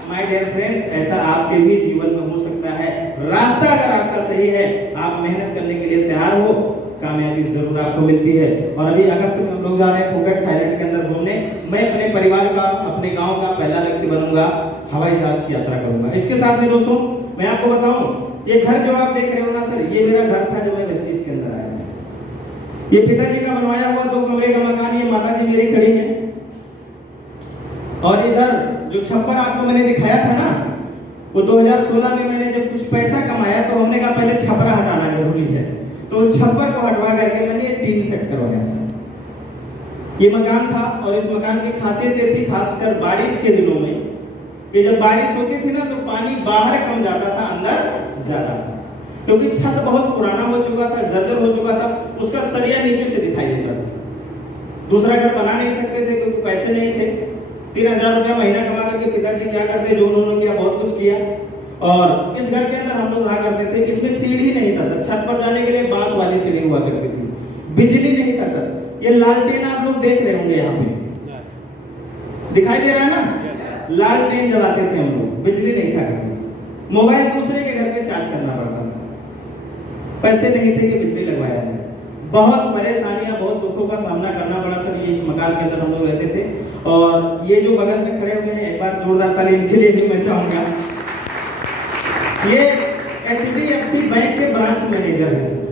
माय डियर फ्रेंड्स, ऐसा आपके भी जीवन में हो सकता है। रास्ता अगर आपका सही है, आप मेहनत करने के लिए तैयार हो, कामयाबी जरूर आपको मिलती है। और अभी अगस्त में हम लोग जा रहे हैं फुकेट थाईलैंड के अंदर घूमने। मैं अपने परिवार का, अपने गांव का पहला व्यक्ति बनूंगा, हवाई जहाज की यात्रा करूंगा। इसके साथ में दोस्तों मैं आपको बताऊं, ये घर जो आप देख रहे हो ना सर, ये मेरा घर था जब मैं वेस्टीज के अंदर आया था। ये पिताजी का बनवाया हुआ 2 कमरे का मकान, ये माताजी मेरी खड़ी है। और इधर जो छप्पर आपको मैंने दिखाया था ना, वो 2016 में मैंने जब कुछ पैसा कमाया तो हमने कहा पहले छपरा हटाना जरूरी है, तो छप्पर को हटवा करके मैंने टीन सेट करवाया सर। ये मकान था और इस मकान की खासियत ये थी, खासकर बारिश के दिनों में, कि जब बारिश होती थी ना तो पानी बाहर कम जाता था, अंदर ज्यादा था, क्योंकि छत बहुत पुराना हो चुका था, जर्जर हो चुका था, उसका सरिया नीचे से दिखाई देता था सर। दूसरा घर बना नहीं सकते थे क्योंकि पैसे नहीं थे। 3,000 रुपया महीना कमा करके पिताजी क्या करते, जो उन्होंने किया बहुत कुछ किया। और इस घर के अंदर हम लोग रहा करते थे। इसमें सीढ़ी नहीं था सर, छत पर जाने के लिए बांस वाली सीढ़ी हुआ करती थी, बिजली नहीं था सर। ये लालटेन आप लोग देख रहे होंगे यहाँ पे दिखाई दे रहा है ना, लालटेन जलाते थे हम लोग, बिजली नहीं था घर में। मोबाइल दूसरे के घर पे चार्ज करना पड़ता था, पैसे नहीं थे कि बिजली लगवाया जाए। बहुत परेशानियां, बहुत दुखों का सामना करना पड़ा सर। ये इस मकान के अंदर हम लोग रहते थे। और ये जो बगल में खड़े हुए हैं, एक बार जोरदार ताली इनके लिए भी मैं चाहूंगा। ये HDFC बैंक के ब्रांच मैनेजर है सर।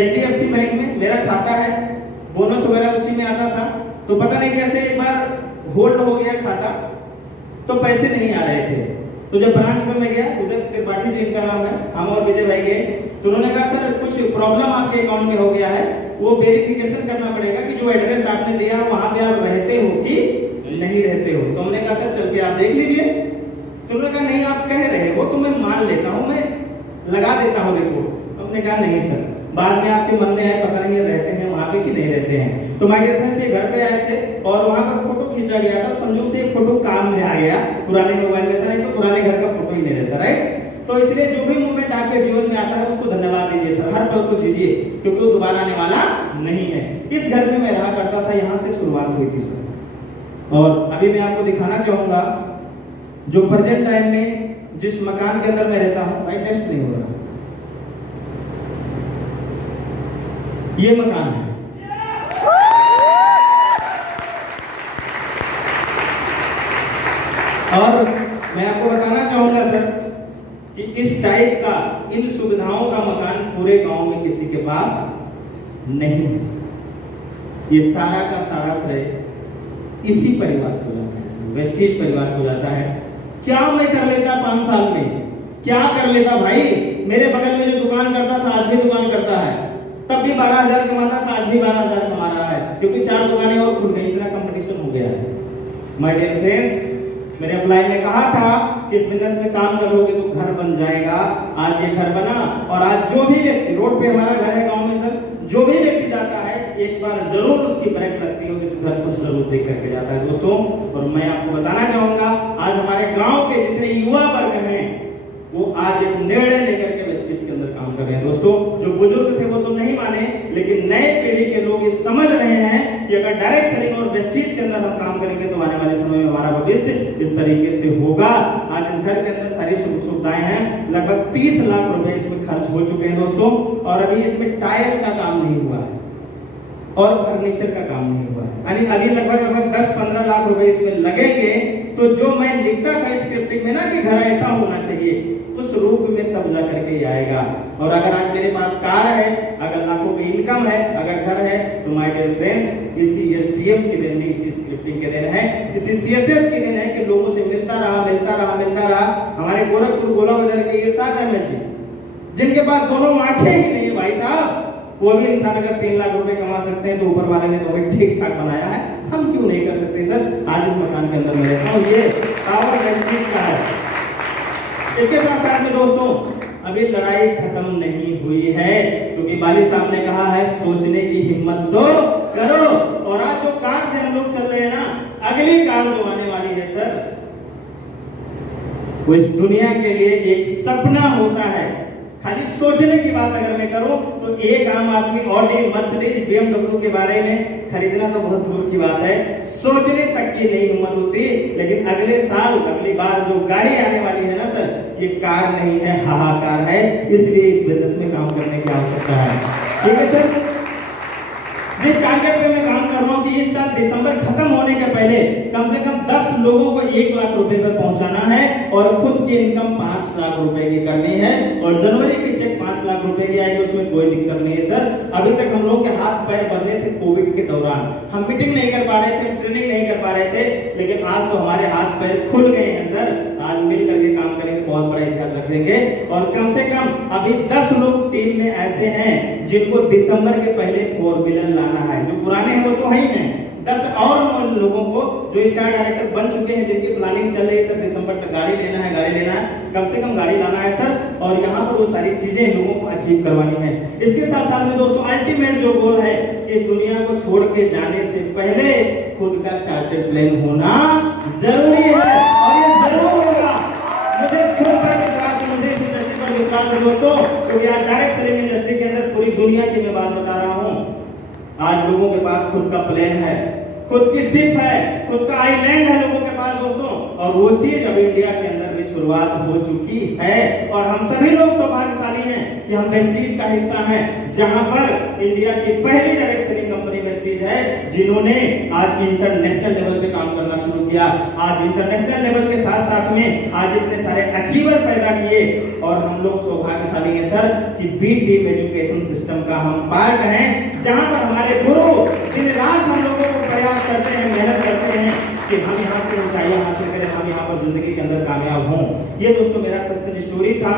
HDFC बैंक में मेरा खाता है, बोनस वगैरह उसी में आता था। तो पता नहीं कैसे एक बार होल्ड हो गया खाता, तो पैसे नहीं आ रहे थे। तो जब ब्रांच में मैं गया, उदय त्रिपाठी जी इनका नाम है, हम और विजय भाई गए, तो उन्होंने कहा सर कुछ प्रॉब्लम आपके अकाउंट में हो गया है, वो वेरिफिकेशन करना पड़ेगा कि जो एड्रेस आपने दिया वहां पे आप रहते हो कि नहीं रहते हो। तो हमने कहा सर चल के आप देख लीजिए। तो उन्होंने कहा नहीं आप कह रहे हो तो मैं मान लेता हूँ, मैं लगा देता हूँ रिपोर्ट। हमने कहा नहीं सर, बाद में आपके मन में आए पता नहीं रहते हैं वहां पे कि नहीं रहते हैं। तो माय डियर फ्रेंड्स, ये घर पे आए थे और वहां पर फोटो खींचा गया था। समझो से एक फोटो काम में आ गया, पुराने मोबाइल में था, नहीं तो पुराने घर का फोटो ही नहीं रहता, राइट। तो इसलिए जो भी मोमेंट आपके जीवन में आता है उसको धन्यवाद दीजिए सर, हर पल को जीजिए, क्योंकि वो दोबारा आने वाला नहीं है। इस घर में मैं रहा करता था, यहाँ से शुरुआत हुई थी सर। और अभी मैं आपको दिखाना चाहूंगा जो प्रेजेंट टाइम में जिस मकान के अंदर मैं रहता हूँ। भाई नेक्स्ट नहीं हो रहा, ये मकान है। और मैं आपको बताना चाहूंगा सर कि इस टाइप का, इन सुविधाओं का मकान पूरे गांव में किसी के पास नहीं है सर। ये सारा का सारा श्रेय इसी परिवार को जाता है सर, वेस्टीज परिवार को जाता है। क्या मैं कर लेता 5 साल में, क्या कर लेता भाई। मेरे बगल में जो दुकान करता था आज भी दुकान करता है, तब भी 12,000 कमाता था, आज भी 12,000 कमा रहा है, क्योंकि 4 दुकानें और खुल गई, इतना कंपटीशन हो गया है। माय डियर फ्रेंड्स, मेरे अपलाइन ने कहा था कि इस बिजनेस में काम करोगे तो घर बन जाएगा। आज ये घर बना। और आज जो भी व्यक्ति, रोड पे हमारा घर है गांव में सर, जो भी व्यक्ति जाता है एक बार जरूर उसकी ब्रेक लगती है और इस घर को जरूर देख करके जाता है दोस्तों। और मैं आपको बताना चाहूंगा, आज हमारे गांव के जितने युवा वर्ग हैं वो आज एक निर्णय लेकर के वेस्टेज के अंदर काम कर रहे हैं दोस्तों। जो बुजुर्ग थे वो तो नहीं माने, लेकिन नए पीढ़ी के लोग ये समझ रहे हैं कि अगर डायरेक्ट सेलिंग और वेस्टेज के अंदर हम काम करेंगे तो आने वाले समय में हमारा भविष्य इस तरीके से होगा। आज इस घर के अंदर सारी सुविधाएं हैं, लगभग 30 लाख रुपए इसमें खर्च हो चुके हैं दोस्तों। और अभी इसमें टाइल का काम नहीं हुआ है और फर्नीचर का काम नहीं हुआ है, यानी अभी लगभग 10-15 लाख रुपए इसमें लगेंगे। तो जो मैं लिखता था स्क्रिप्टिंग में ना कि घर ऐसा होना चाहिए, उस रूप में तब जा करके ये आएगा। और अगर आज मेरे पास कार है, अगर लाखों की इनकम है, अगर घर है, तो माय डियर फ्रेंड्स इसी STM के दिन, इसी स्क्रिप्टिंग के दिन है, इसी CSS के दिन है कि लोगों से मिलता रहा। हमारे गोरखपुर गोला बाजार के इरशाद अहमद जी, जिनके पास दोनों आंखें ही नहीं है भाई साहब, वो भी इंसान अगर 3 लाख रुपए कमा सकते हैं तो ऊपर वाले ने तो हमें ठीक ठाक बनाया है, हम क्यों नहीं कर सकते सर। आज इस मकान के अंदर मैं रहता हूँ, ये पावर वेस्टेज का है। इसके साथ साथ में दोस्तों अभी लड़ाई खत्म नहीं हुई है, क्योंकि बाली साहब ने कहा है सोचने की हिम्मत तो करो। और आज जो कार से हम लोग चल रहे हैं ना, अगली कार जो आने वाली है सर, वो इस दुनिया के लिए एक सपना होता है। खाली सोचने की बात अगर मैं करूं तो एक आम आदमी ऑडी, मर्सिडीज, BMW के बारे में खरीदना तो बहुत दूर की बात है, सोचने तक की नहीं हिम्मत होती। लेकिन अगले साल, अगली बार जो गाड़ी आने वाली है ना सर, ये कार नहीं है, हाहाकार है। इसलिए इस बिजनेस में काम करने की आवश्यकता है, ठीक है सर। जिस टारगेट पे मैं काम कर रहा हूं कि इस साल दिसंबर खत्म होने के पहले कम से कम 10 लोगों को 1 लाख रुपए पर पहुंचाना है और खुद की इनकम 5 लाख रुपए की करनी है। और जनवरी के चेक 5 लाख रुपए की आएगी, उसमें कोई दिक्कत नहीं है सर। अभी तक हम लोगों के हाथ पैर बंधे थे कोविड के दौरान, हम मीटिंग नहीं कर पा रहे थे, ट्रेनिंग नहीं कर पा रहे थे, लेकिन आज तो हमारे हाथ पैर खुल गए हैं सर। आज मिल करके काम करेंगे, बहुत बड़ा इतिहास रखेंगे। और कम से कम अभी 10 लोग टीम में ऐसे हैं जिनको दिसंबर के पहले 4 व्हीलर लाना है। जो पुराने हैं वो तो है ही हैं, 10 और लोगों को जो स्टार डायरेक्टर बन चुके हैं, जिनकी प्लानिंग चल रही है सर, दिसंबर तक गाड़ी लेना है, कम से कम गाड़ी लाना है सर। और यहाँ पर वो सारी चीजें लोगों को अचीव करवानी है। इसके साथ साथ में दोस्तों अल्टीमेट जो गोल है, इस दुनिया को छोड़ के जाने से पहले खुद का चार्टर्ड प्लेन होना जरूरी है और ये जरूर होगा। मुझे खुद पर विश्वास है, मुझे इस इंडस्ट्री पर विश्वास है दोस्तों, क्योंकि आज डायरेक्ट सेलिंग इंडस्ट्री के अंदर पूरी दुनिया की मैं बात बता रहा हूँ। आज लोगों के पास खुद का प्लेन है, खुद की शिप है, खुद का आइलैंड है लोगों के पास दोस्तों, और वो चीज अब इंडिया के अंदर भी शुरुआत हो चुकी है। और हम सभी लोग सौभाग्यशाली हैं कि हम वेस्टीज का हिस्सा हैं, जहां पर इंडिया की पहली डायरेक्ट सेलिंग कंपनी वेस्टीज है, जिन्होंने आज इंटरनेशनल लेवल पे काम करना शुरू किया। आज इंटरनेशनल लेवल के साथ साथ में आज इतने सारे अचीवर पैदा किए, और हम लोग सौभाग्यशाली हैं सर कि बीट डीप एजुकेशन सिस्टम का हम पार्ट हैं, जहां पर हमारे गुरु दिन रात हम लोगों को प्रयास करते हैं, मेहनत करते हैं कि हम यहाँ की ऊंचाइयां हासिल करें, हम यहाँ पर जिंदगी के अंदर कामयाब हों। ये दोस्तों मेरा सक्सेस स्टोरी था।